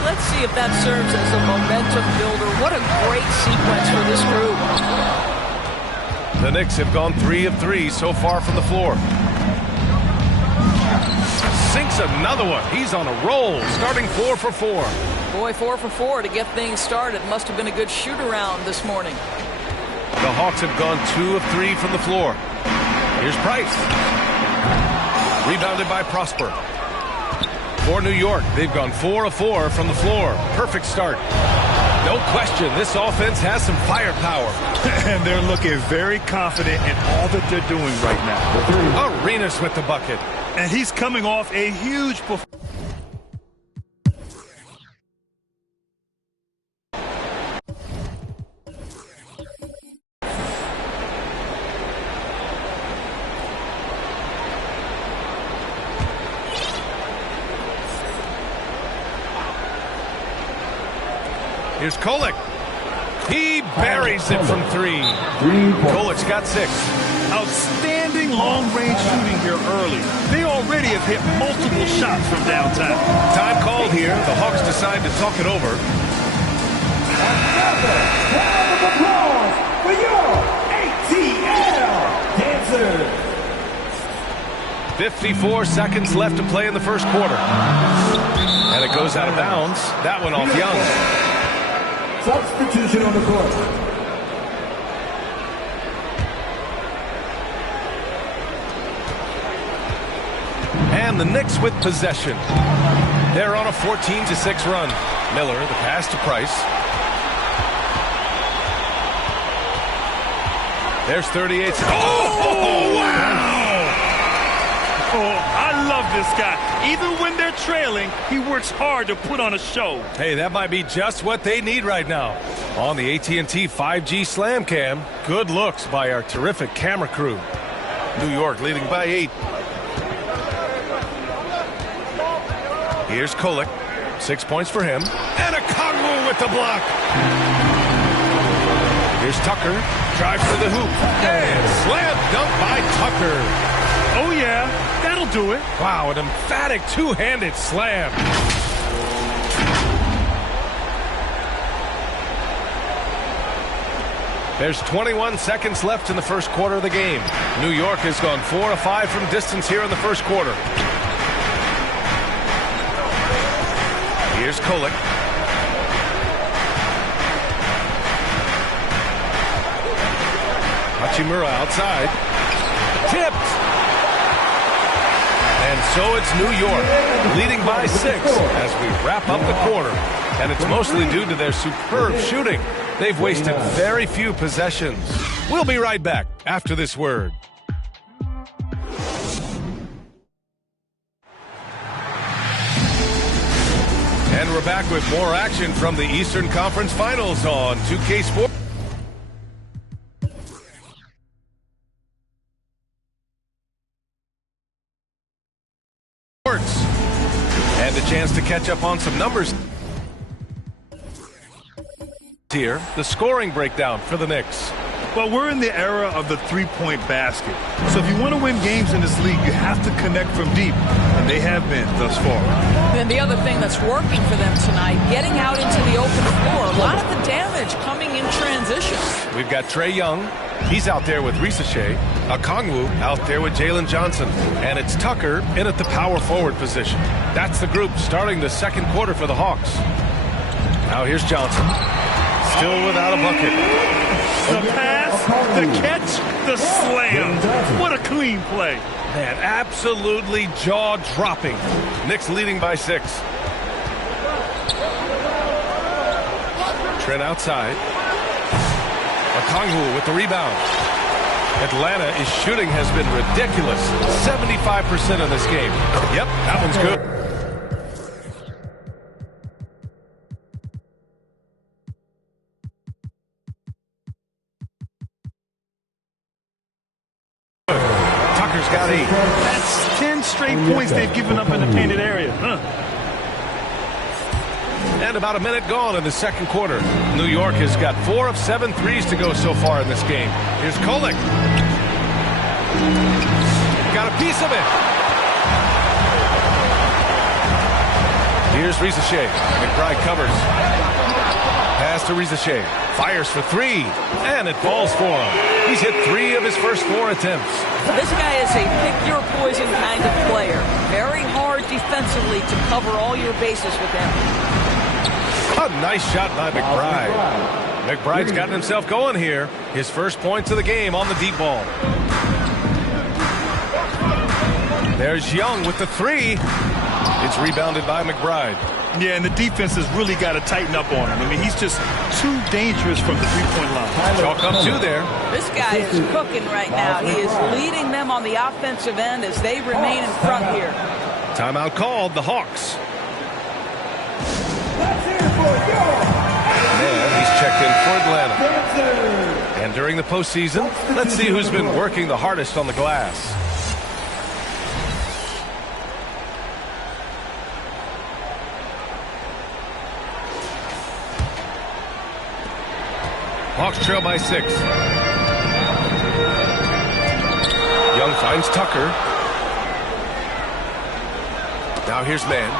Let's see if that serves as a momentum builder. What a great sequence for this group. The Knicks have gone 3 of 3 so far from the floor. Sinks another one. He's on a roll, starting 4 for 4. Boy, 4 for 4 to get things started. Must have been a good shoot-around this morning. The Hawks have gone 2 of 3 from the floor. Here's Price. Rebounded by Prosper. For New York, they've gone 4 of 4 from the floor. Perfect start. No question, this offense has some firepower. And they're looking very confident in all that they're doing right now. Arenas with the bucket. And he's coming off a huge performance. Here's Kolek. He buries it from 3. Kolek's got 6. Outstanding long-range shooting here early. They already have hit multiple shots from downtown. Time called here. The Hawks decide to talk it over. Another round of applause for your ATL Dancers. 54 seconds left to play in the first quarter. And it goes out of bounds. That one off Young. Substitution on the court. And the Knicks with possession. They're on a 14-6 run. Miller, the pass to Price. There's 38. Oh, wow! Oh, I love this guy. Even when they're trailing, he works hard to put on a show. Hey, that might be just what they need right now. On the AT&T 5G Slam Cam, good looks by our terrific camera crew. New York leading by 8. Here's Kolek. 6 points for him. And a Kongwu with the block. Here's Tucker. Drives to the hoop. And slam dunk by Tucker. Oh, yeah. That'll do it. Wow, an emphatic two-handed slam. There's 21 seconds left in the first quarter of the game. New York has gone 4 of 5 from distance here in the first quarter. Here's Kolek. Hachimura outside. Tipped. And so it's New York, leading by 6 as we wrap up the quarter. And it's mostly due to their superb shooting. They've wasted very few possessions. We'll be right back after this word. And we're back with more action from the Eastern Conference Finals on 2K Sports. And a chance to catch up on some numbers here. The scoring breakdown for the Knicks. Well, we're in the era of the three-point basket. So if you want to win games in this league, you have to connect from deep. And they have been thus far. And the other thing that's working for them tonight, getting out into the open floor. A lot of the damage coming in transition. We've got Trae Young. He's out there with Risache. Okongwu out there with Jalen Johnson. And it's Tucker in at the power forward position. That's the group starting the second quarter for the Hawks. Now here's Johnson. Still without a bucket. The pass, the catch, the slam. What a clean play. Man, absolutely jaw-dropping. Knicks leading by 6. Trent outside. Okongwu with the rebound. Atlanta's shooting has been ridiculous. 75% of this game. Yep, that one's good. Rutgers got 8. That's 10 straight points they've given up in the painted area. And about a minute gone in the second quarter. New York has got 4 of 7 threes to go so far in this game. Here's Kolek. Got a piece of it. Here's Rizachet. McBride covers. Pass to Rizachet. Fires for 3. And it falls for him. He's hit 3 of his first 4 attempts. This guy is a pick-your-poison kind of player. Very hard defensively to cover all your bases with him. A nice shot by McBride. McBride's gotten himself going here. His first points of the game on the deep ball. There's Young with the 3. It's rebounded by McBride. Yeah, and the defense has really got to tighten up on him. I mean, he's just too dangerous from the three-point line. Chalk up 2 there. This guy is cooking right now. He is leading them on the offensive end as they remain in front here. Timeout called, the Hawks. And he's checked in for Atlanta. And during the postseason, let's see who's been working the hardest on the glass. Hawks trail by 6. Young finds Tucker. Now here's Mann.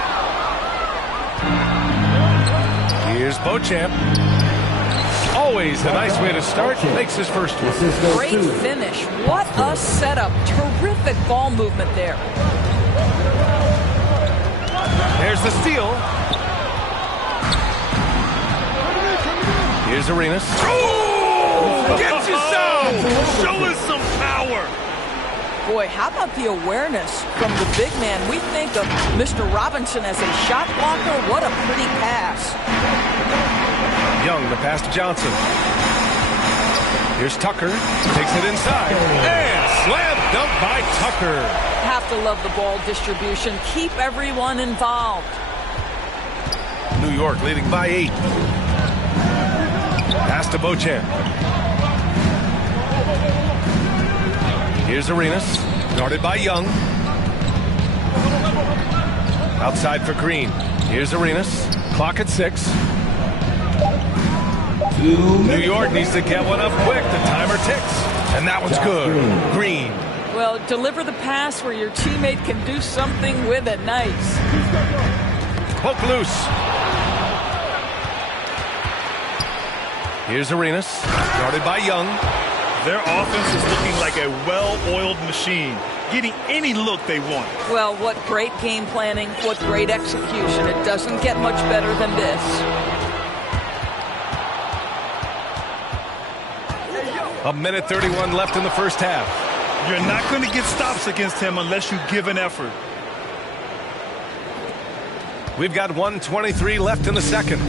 Here's Beauchamp. Always a nice way to start. Makes his first one. Great finish. What a setup. Terrific ball movement there. There's the steal. Here's Arenas. Oh! Get you some! Show us some power! Boy, how about the awareness from the big man? We think of Mr. Robinson as a shot blocker. What a pretty pass. Young, the pass to Johnson. Here's Tucker. Takes it inside. And slam dunk by Tucker. Have to love the ball distribution. Keep everyone involved. New York leading by 8. Pass to Beauchamp. Here's Arenas. Guarded by Young. Outside for Green. Here's Arenas. Clock at 6. New York needs to get one up quick. The timer ticks. And that one's good. Green. Well, deliver the pass where your teammate can do something with it. Nice. Poke loose. Here's Arenas. Guarded by Young. Their offense is looking like a well-oiled machine, getting any look they want. Well, what great game planning, what great execution. It doesn't get much better than this. A minute 31 left in the first half. You're not going to get stops against him unless you give an effort. We've got 1:23 left in the second.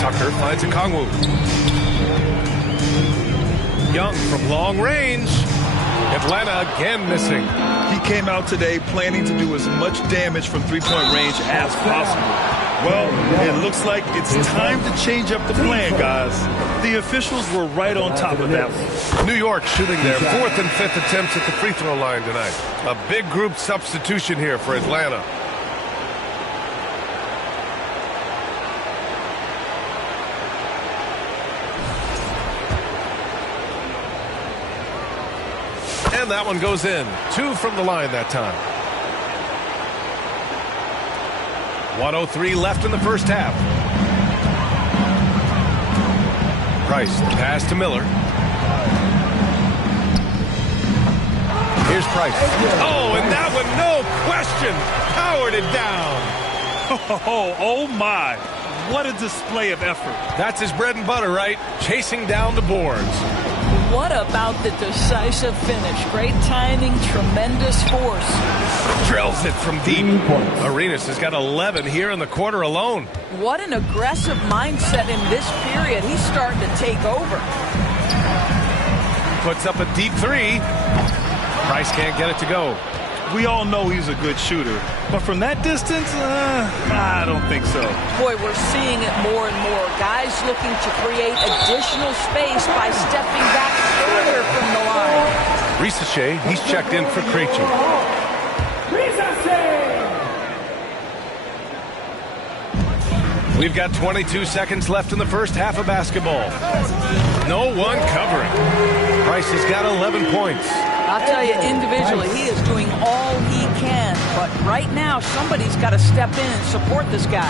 Tucker finds a Kongwu. Young from long range. Atlanta again missing. He came out today planning to do as much damage from three-point range as possible. Well, it looks like it's time to change up the plan, guys. The officials were right on top of that one. New York shooting their 4th and 5th attempts at the free throw line tonight. A big group substitution here for Atlanta. And that one goes in. 2 from the line that time. 1:03 left in the first half. Price, the pass to Miller. Here's Price. Oh, and that one, no question, powered it down. Oh my. What a display of effort. That's his bread and butter, right? Chasing down the boards. What about the decisive finish? Great timing, tremendous force. Drills it from deep. Arenas has got 11 here in the quarter alone. What an aggressive mindset in this period. He's starting to take over. Puts up a deep 3. Price can't get it to go. We all know he's a good shooter. But from that distance, I don't think so. Boy, we're seeing it more and more. Guys looking to create additional space by stepping back further from the line. Risache, he's checked in for Krejci. We've got 22 seconds left in the first half of basketball. No one covering. Price has got 11 points. I'll tell you, individually, he is doing all he can. But right now, somebody's got to step in and support this guy.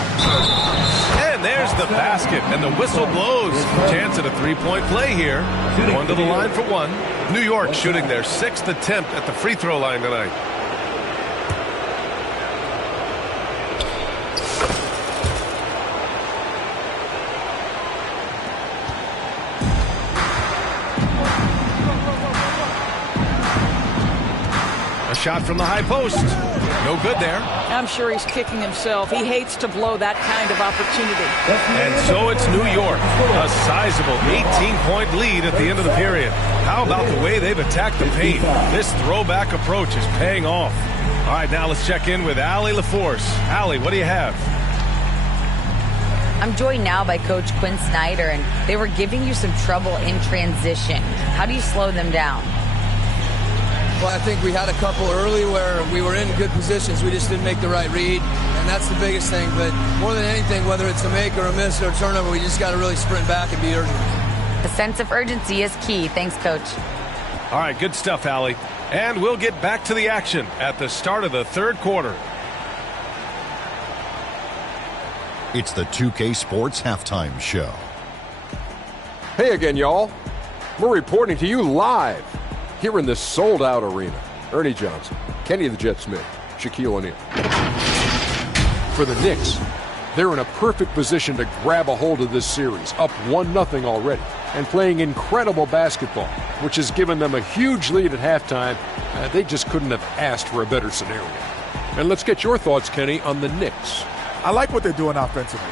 And there's the basket, and the whistle blows. Chance at a three-point play here. One to the line for one. New York shooting their 6th attempt at the free throw line tonight. Shot from the high post. No good there. I'm sure he's kicking himself. He hates to blow that kind of opportunity. And so it's New York. A sizable 18-point lead at the end of the period. How about the way they've attacked the paint? This throwback approach is paying off. All right, now let's check in with Allie LaForce. Allie, what do you have? I'm joined now by Coach Quinn Snyder, and they were giving you some trouble in transition. How do you slow them down? Well, I think we had a couple early where we were in good positions. We just didn't make the right read, and that's the biggest thing. But more than anything, whether it's a make or a miss or a turnover, we just got to really sprint back and be urgent. A sense of urgency is key. Thanks, Coach. All right, good stuff, Allie. And we'll get back to the action at the start of the third quarter. It's the 2K Sports Halftime Show. Hey again, y'all. We're reporting to you live here in this sold-out arena. Ernie Johnson, Kenny the Jet Smith, Shaquille O'Neal. For the Knicks, they're in a perfect position to grab a hold of this series, up 1-0 already, and playing incredible basketball, which has given them a huge lead at halftime. They just couldn't have asked for a better scenario. And let's get your thoughts, Kenny, on the Knicks. I like what they're doing offensively.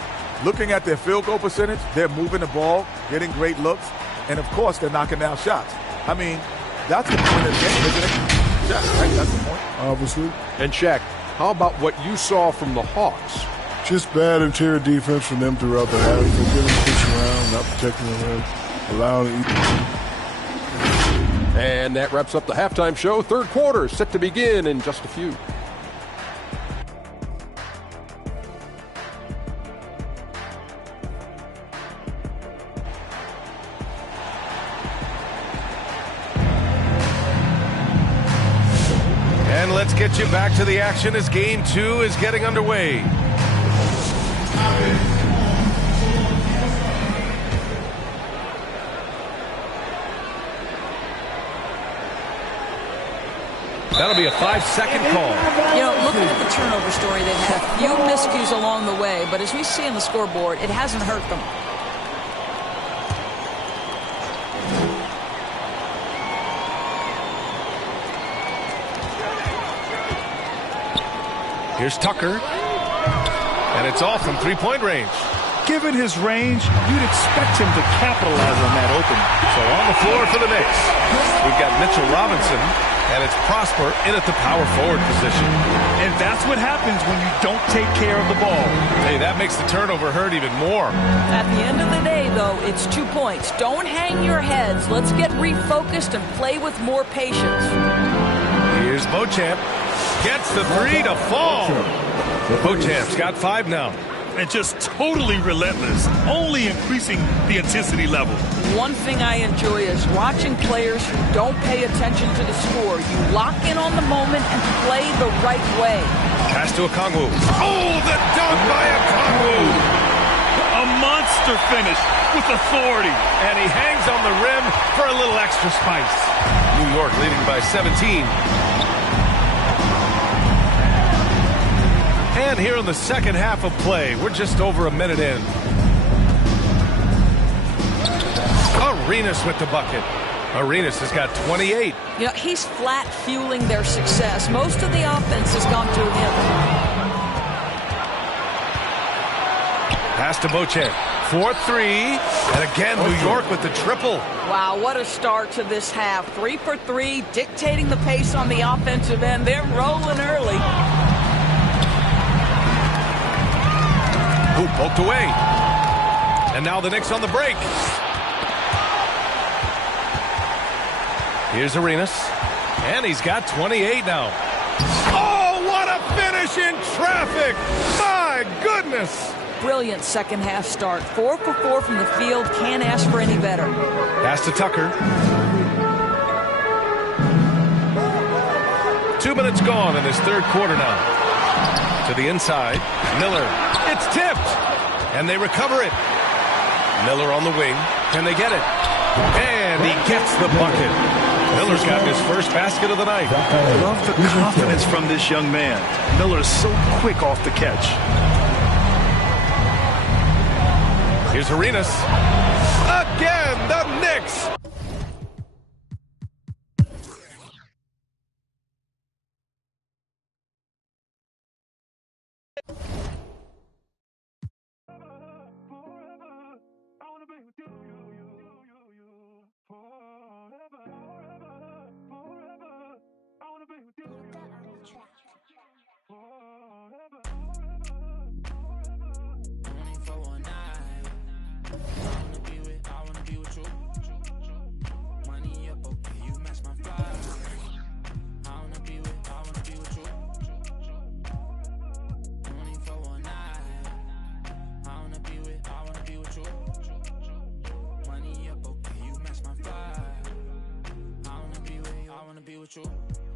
Looking at their field goal percentage, they're moving the ball, getting great looks, and of course, they're knocking down shots. I mean, that's the point of the game, isn't it? Yeah, right, that's the point. Obviously. And Shaq, how about what you saw from the Hawks? Just bad interior defense from them throughout the half. They're getting pushed around, not protecting the rim, allowing it. And that wraps up the halftime show. Third quarter set to begin in just a few. And let's get you back to the action as Game 2 is getting underway. That'll be a 5-second call. You know, looking at the turnover story, they've had a few miscues along the way, but as we see on the scoreboard, it hasn't hurt them. Here's Tucker. And it's off from three-point range. Given his range, you'd expect him to capitalize on that opening. So on the floor for the Knicks, we've got Mitchell Robinson, and it's Prosper in at the power forward position. And that's what happens when you don't take care of the ball. Hey, that makes the turnover hurt even more. At the end of the day, though, it's 2 points. Don't hang your heads. Let's get refocused and play with more patience. Here's Beauchamp. Gets the three to fall. Beauchamp's got 5 now. And just totally relentless, only increasing the intensity level. One thing I enjoy is watching players who don't pay attention to the score. You lock in on the moment and play the right way. Pass to Okongwu. Oh, the dunk by Okongwu. A monster finish with authority. And he hangs on the rim for a little extra spice. New York leading by 17. And here in the second half of play, we're just over a minute in. Arenas with the bucket. Arenas has got 28. You know, he's flat fueling their success. Most of the offense has gone through him. Pass to Beauchamp. for three. And again, New York with the triple. Wow, what a start to this half. 3 for 3, dictating the pace on the offensive end. They're rolling early. Ooh, poked away. And now the Knicks on the break. Here's Arenas. And he's got 28 now. Oh, what a finish in traffic! My goodness! Brilliant second half start. 4 for 4 from the field. Can't ask for any better. Pass to Tucker. 2 minutes gone in this third quarter now. To the inside. Miller. It's tipped. And they recover it. Miller on the wing. Can they get it? And he gets the bucket. Miller's got his first basket of the night. I love the confidence from this young man. Miller's so quick off the catch. Here's Arenas. Again, the Knicks.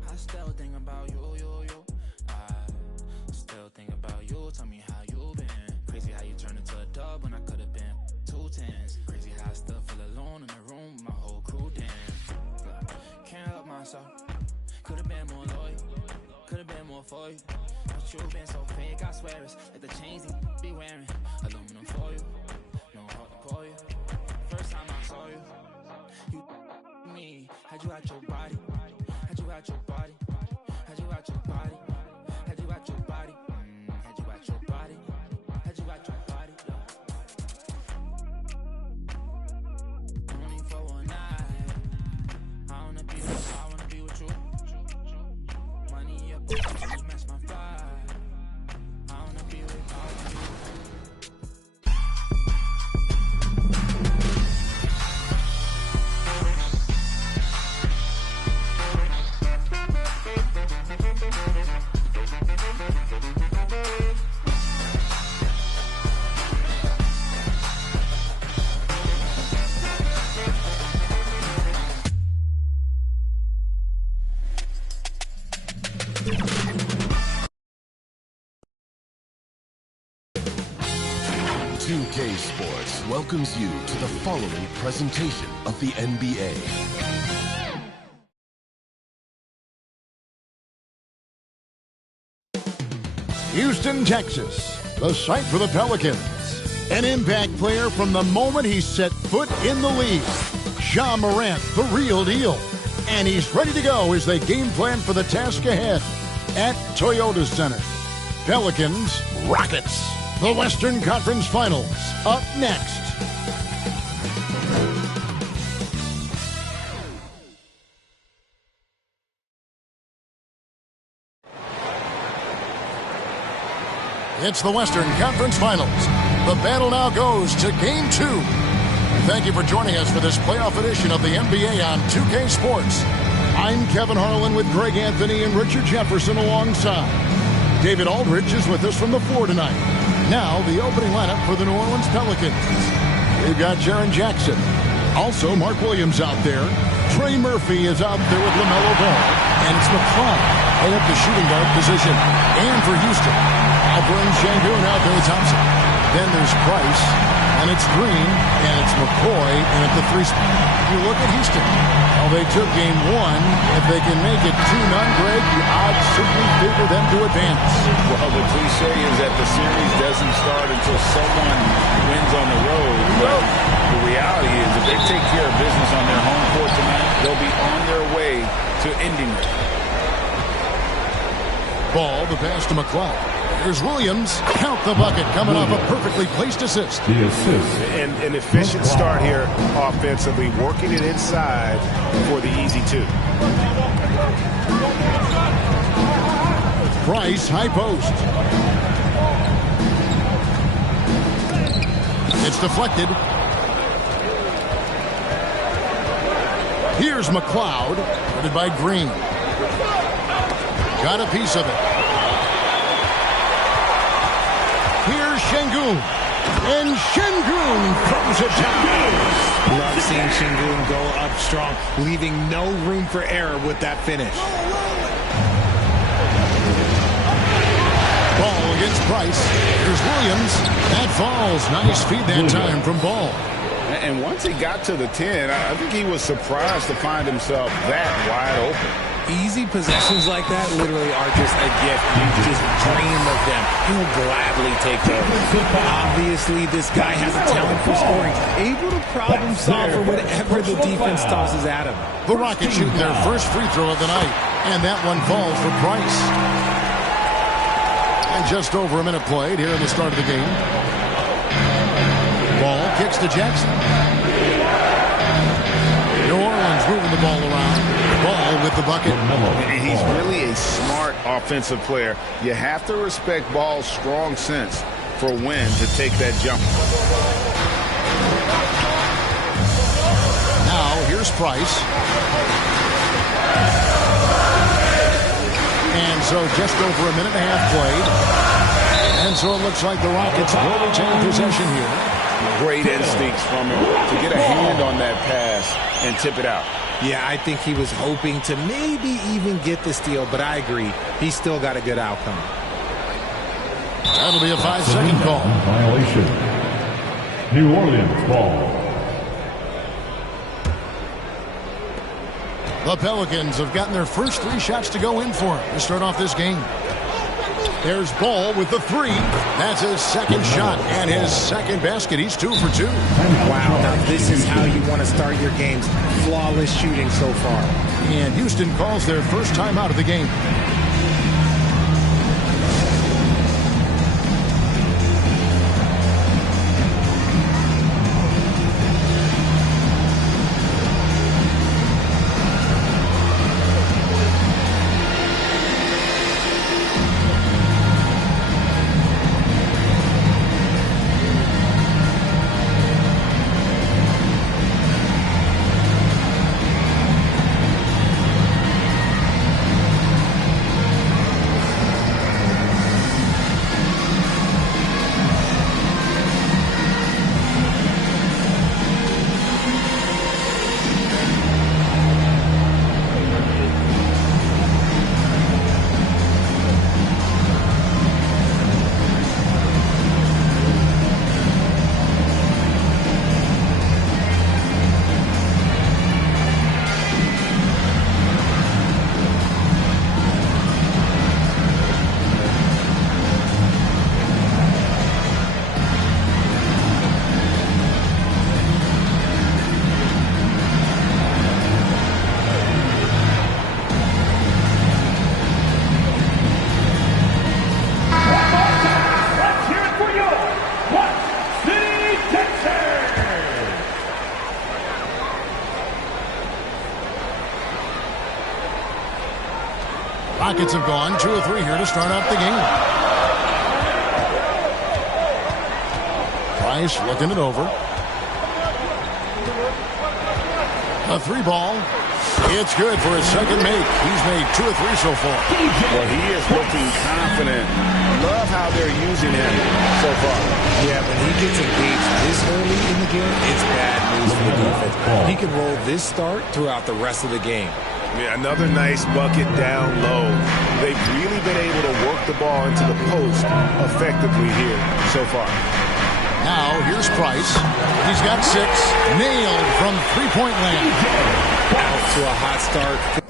I still think about you. I still think about you. Tell me how you been. Crazy how you turned into a dub when I could have been 2 10s. Crazy how I still feel alone in the room with my whole crew damn. Can't help myself. Could have been more loyal. Could have been more for you. But you been so fake, I swear it's like the chains you be wearing. Aluminum for you. No heart to call you. First time I saw you. You me. Had you at your body. Had you at your body, had you at your body, had you at your body, had you at your body, had you at your body. Only for one night. I wanna be with you. Money up, you match my vibe. I wanna be with you. Sports welcomes you to the following presentation of the NBA. Houston, Texas, the site for the Pelicans. An impact player from the moment he set foot in the league. Ja Morant, the real deal. And he's ready to go as they game plan for the task ahead at Toyota Center. Pelicans, Rockets. The Western Conference Finals, up next. It's the Western Conference Finals. The battle now goes to Game 2. Thank you for joining us for this playoff edition of the NBA on 2K Sports. I'm Kevin Harlan with Greg Anthony and Richard Jefferson alongside. David Aldridge is with us from the floor tonight. Now, the opening lineup for the New Orleans Pelicans. We've got Jaren Jackson. Also, Mark Williams out there. Trey Murphy is out there with LaMelo Ball. And it's McCloud right up the shooting guard position. And for Houston, Alperen Sengun out there with Thompson. Then there's Price. And it's Green. And it's McCoy. And at the 3 spot. You look at Houston. Well, they took game 1. If they can make it 2-0, Greg, the odds certainly favor them to advance. Well, the cliche is that the series doesn't start until someone wins on the road. But the reality is if they take care of business on their home court tonight, they'll be on their way to ending it. Ball, the pass to McCloud. Here's Williams. Count the bucket. Coming off a perfectly placed assist. The assist. And an efficient start here offensively, working it inside for the easy two. Price, high post. It's deflected. Here's McLeod, guarded by Green. Got a piece of it. Here's Şengün. And Şengün throws it down. Love seeing Şengün go up strong, leaving no room for error with that finish. Ball against Price. Here's Williams. That falls. Nice feed that time from Ball. And once he got to the 10, I think he was surprised to find himself that wide open. Easy possessions like that literally are just a gift. You just dream of them. He'll gladly take them. Obviously, this guy has a talent for scoring, able to problem solve for whatever the defense tosses at him. The Rockets shooting their first free throw of the night, and that one falls for Price. And just over a minute played here in the start of the game. Ball kicks to Jackson. New Orleans moving the ball around. Ball with the bucket. He's really a smart offensive player. You have to respect Ball's strong sense for when to take that jump. Now here's Price. And so just over a minute and a half played. And so it looks like the Rockets will retain possession here. Great instincts from him to get a hand on that pass and tip it out. Yeah, I think he was hoping to maybe even get the steal, but I agree. He's still got a good outcome. That'll be a 5-second call. Violation. New Orleans ball. The Pelicans have gotten their first 3 shots to go in for him to start off this game. There's Ball with the 3. That's his second shot and his second basket. He's 2 for 2. Wow, now this is how you want to start your games. Flawless shooting so far. And Houston calls their first time out of the game. Rockets have gone 2 of 3 here to start off the game. Price looking it over. A 3 ball. It's good for his second make. He's made 2 of 3 so far. Well, he is looking confident. Love how they're using him so far. Yeah, when he gets engaged this early in the game, it's bad news for the defense. He can roll this start throughout the rest of the game. Yeah, another nice bucket down low. They've really been able to work the ball into the post effectively here so far. Now, here's Price. He's got 6. Nailed from three-point land. Out to a hot start.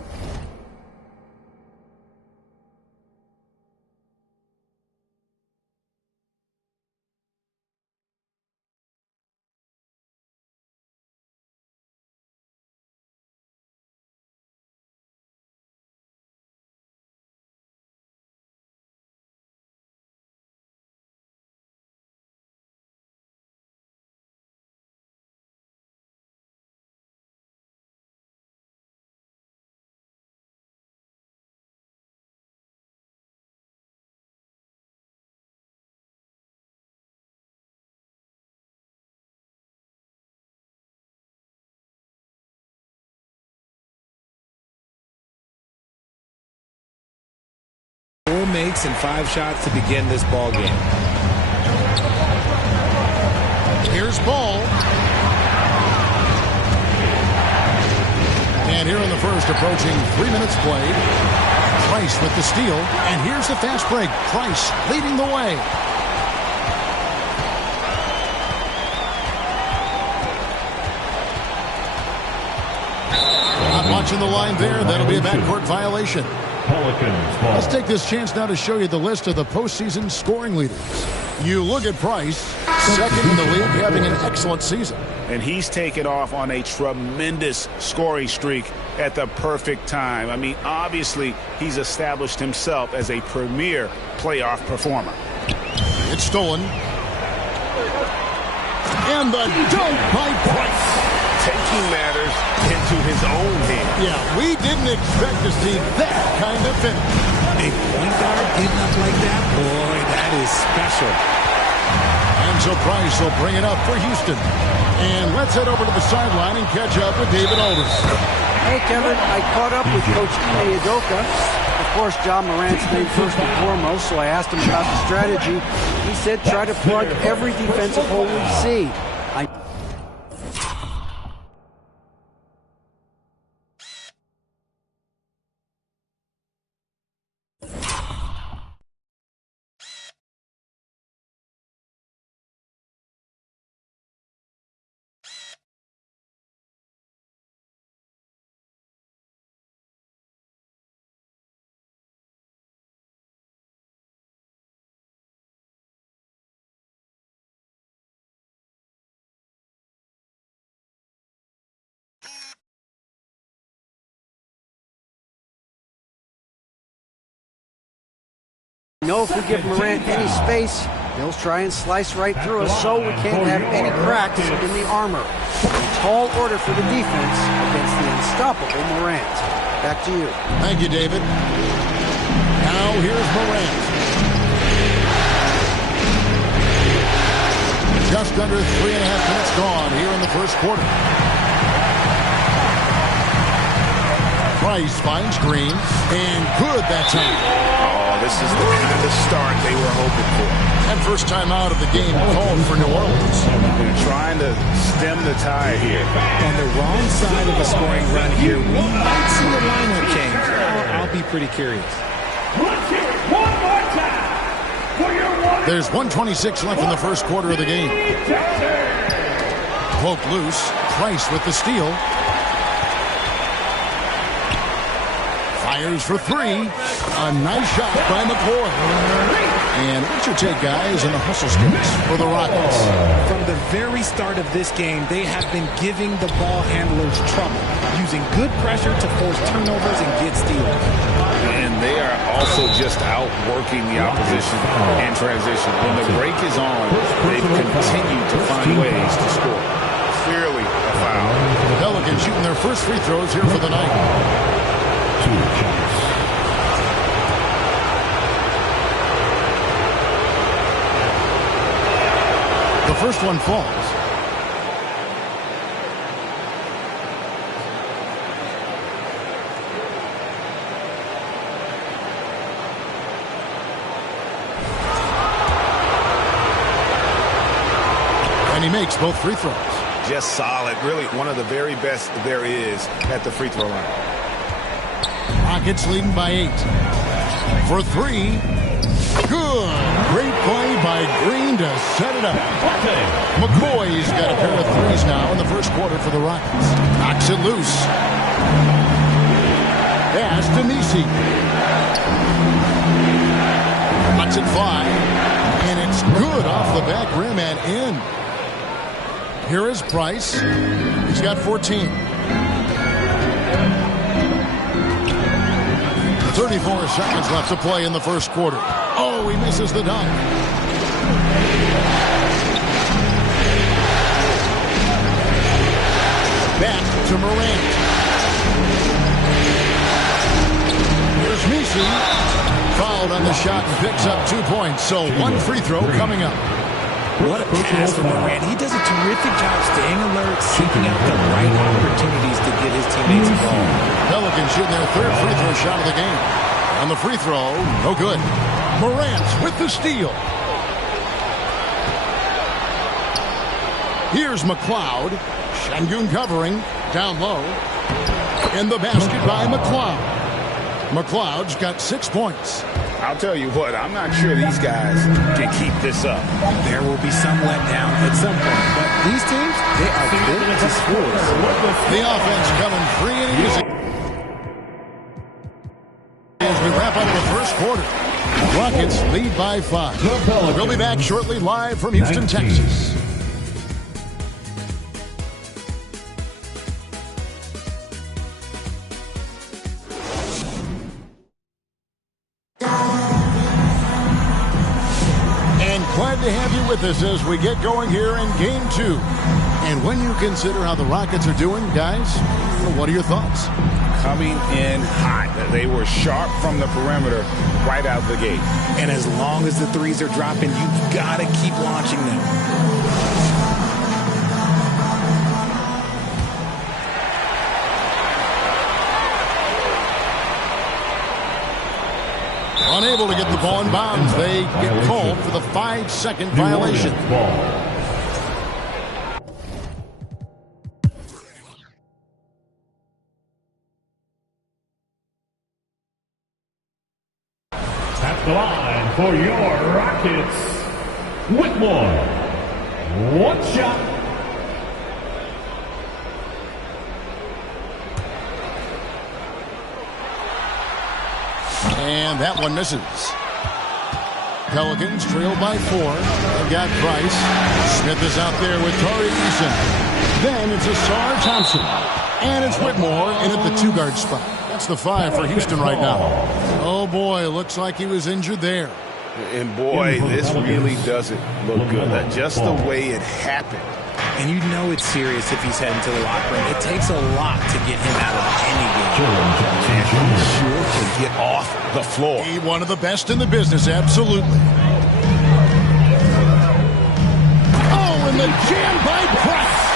makes and 5 shots to begin this ball game. Here's Ball. And here in the first, approaching 3 minutes played. Price with the steal. And here's the fast break. Price leading the way. Not watching the line there. That'll be a backcourt violation. Let's take this chance now to show you the list of the postseason scoring leaders. You look at Price, second in the league, having an excellent season. And he's taken off on a tremendous scoring streak at the perfect time. I mean, obviously, he's established himself as a premier playoff performer. It's stolen. And the dunk by Price. Taking matters into his own hands. Yeah, we didn't expect to see that kind of finish. A point guard getting up like that? Boy, that is special. And so Price will bring it up for Houston. And let's head over to the sideline and catch up with David Aldridge. Hey, Kevin, I caught up with Coach Ime Udoka. Of course, John Morant's name first and foremost, so I asked him about the strategy. He said try to plug every defensive hole we see. No, if we give Morant any space, he'll try and slice right through us, so we can't have any cracks in the armor. A tall order for the defense against the unstoppable Morant. Back to you. Thank you, David. Now here's Morant. Just under 3.5 minutes gone here in the first quarter. Price finds Green, and good that time. Oh, this is the kind of the start they were hoping for. And first time out of the game called for New Orleans. They're trying to stem the tide here. On the wrong side of a scoring run here, we might see the lineup change. I'll be pretty curious. Let's hear it one more time for your one. There's 1:26 left in the first quarter of the game. Poked loose. Price with the steal. Fires for three. A nice shot by McCoy. And what's your take, guys, on the hustle skills for the Rockets? From the very start of this game, they have been giving the ball handlers trouble, using good pressure to force turnovers and get steals. And they are also just outworking the opposition in transition. When the break is on, they've continued to find ways to score. Clearly a foul. The Pelicans shooting their first free throws here for the night. The first one falls. And he makes both free throws. Just solid. Really one of the very best there is at the free throw line. Rockets leading by 8. For three. Good. Great play by Green to set it up. McCoy's got a pair of threes now in the first quarter for the Rockets. Knocks it loose. Pass to Nisi. Lets it fly. And it's good off the back rim and in. Here is Price. He's got 14. 34 seconds left to play in the first quarter. Oh, he misses the dunk. Back to Morant. Here's Nisi. Fouled on the shot and picks up 2 points. So one free throw coming up. What a pass from Morant. He does a terrific job staying alert, seeking out the right opportunities to get his teammates involved. Pelicans shooting their third free throw shot of the game. On the free throw, no good. Morant with the steal. Here's McLeod. Şengün covering. Down low. In the basket by McLeod. McLeod's got 6 points. I'll tell you what, I'm not sure these guys can keep this up. There will be some letdown at some point, but these teams, they are built to score. The offense coming free and easy. As we wrap up the first quarter, Rockets lead by 5. We'll be back shortly live from Houston, Texas. Glad to have you with us as we get going here in Game 2. And when you consider how the Rockets are doing, guys, what are your thoughts? Coming in hot. They were sharp from the perimeter right out the gate. And as long as the threes are dropping, you've got to keep launching them. Unable to get the ball in bounds. They get called for the 5-second violation. At the line for your Rockets, Whitmore. One shot. And that one misses. Pelicans trail by 4. They've got Price. Smith is out there with Tari Eason. Then it's Asar Thompson. And it's Whitmore in at the 2-guard spot. That's the 5 for Houston right now. Oh, boy, looks like he was injured there. And, boy, this really doesn't look good. Just the way it happened. And you know it's serious if he's heading to the locker room. It takes a lot to get him out of any game. And he sure can get off the floor. He's one of the best in the business, absolutely. Oh, and the jam by Price.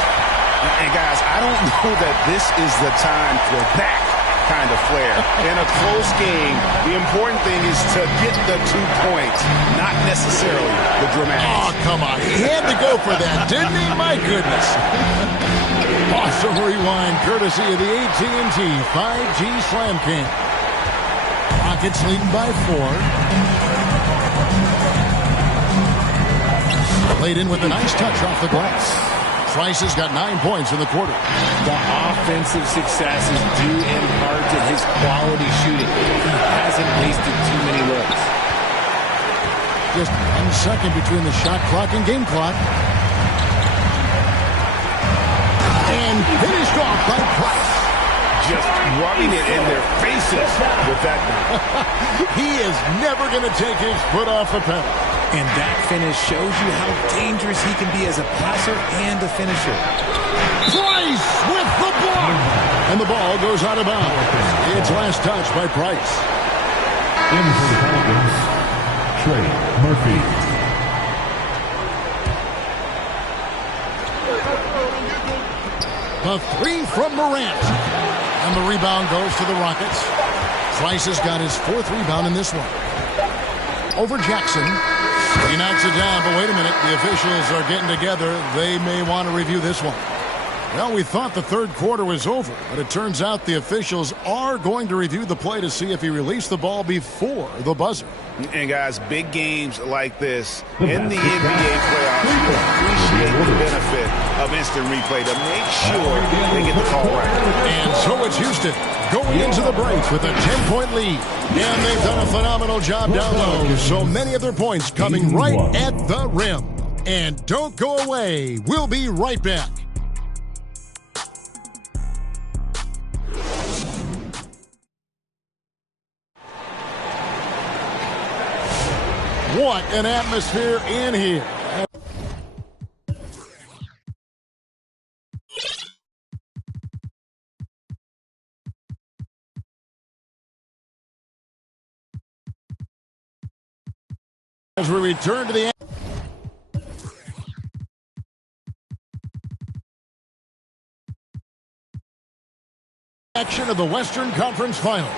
And guys, I don't know that this is the time for that kind of flair. In a close game, the important thing is to get the 2 points, not necessarily the dramatics. Oh, come on. He had to go for that, didn't he? My goodness. Awesome rewind, courtesy of the AT&T 5G Slam Cam. Rockets leading by 4. Played in with a nice touch off the glass. Price has got 9 points in the quarter. The offensive success is due in part to his quality shooting. He hasn't wasted too many looks. Just 1 second between the shot clock and game clock. And finished off by Price. Just rubbing it in their faces with that one. He is never going to take his foot off the pedal. And that finish shows you how dangerous he can be as a passer and a finisher. Price with the block. And the ball goes out of bounds. It's last touch by Price. In for the Pelicans, Trey Murphy. The 3 from Morant. And the rebound goes to the Rockets. Price has got his 4th rebound in this one. Over Jackson. He knocks it down, but wait a minute. The officials are getting together. They may want to review this one. Well, we thought the 3rd quarter was over, but it turns out the officials are going to review the play to see if he released the ball before the buzzer. And, guys, big games like this in the NBA playoffs, you appreciate the benefit of instant replay to make sure they get the call right. And so it's Houston going into the break with a 10-point lead. And they've done a phenomenal job down low. So many of their points coming right at the rim. And don't go away. We'll be right back. What an atmosphere in here. As we return to the action of the Western Conference Finals.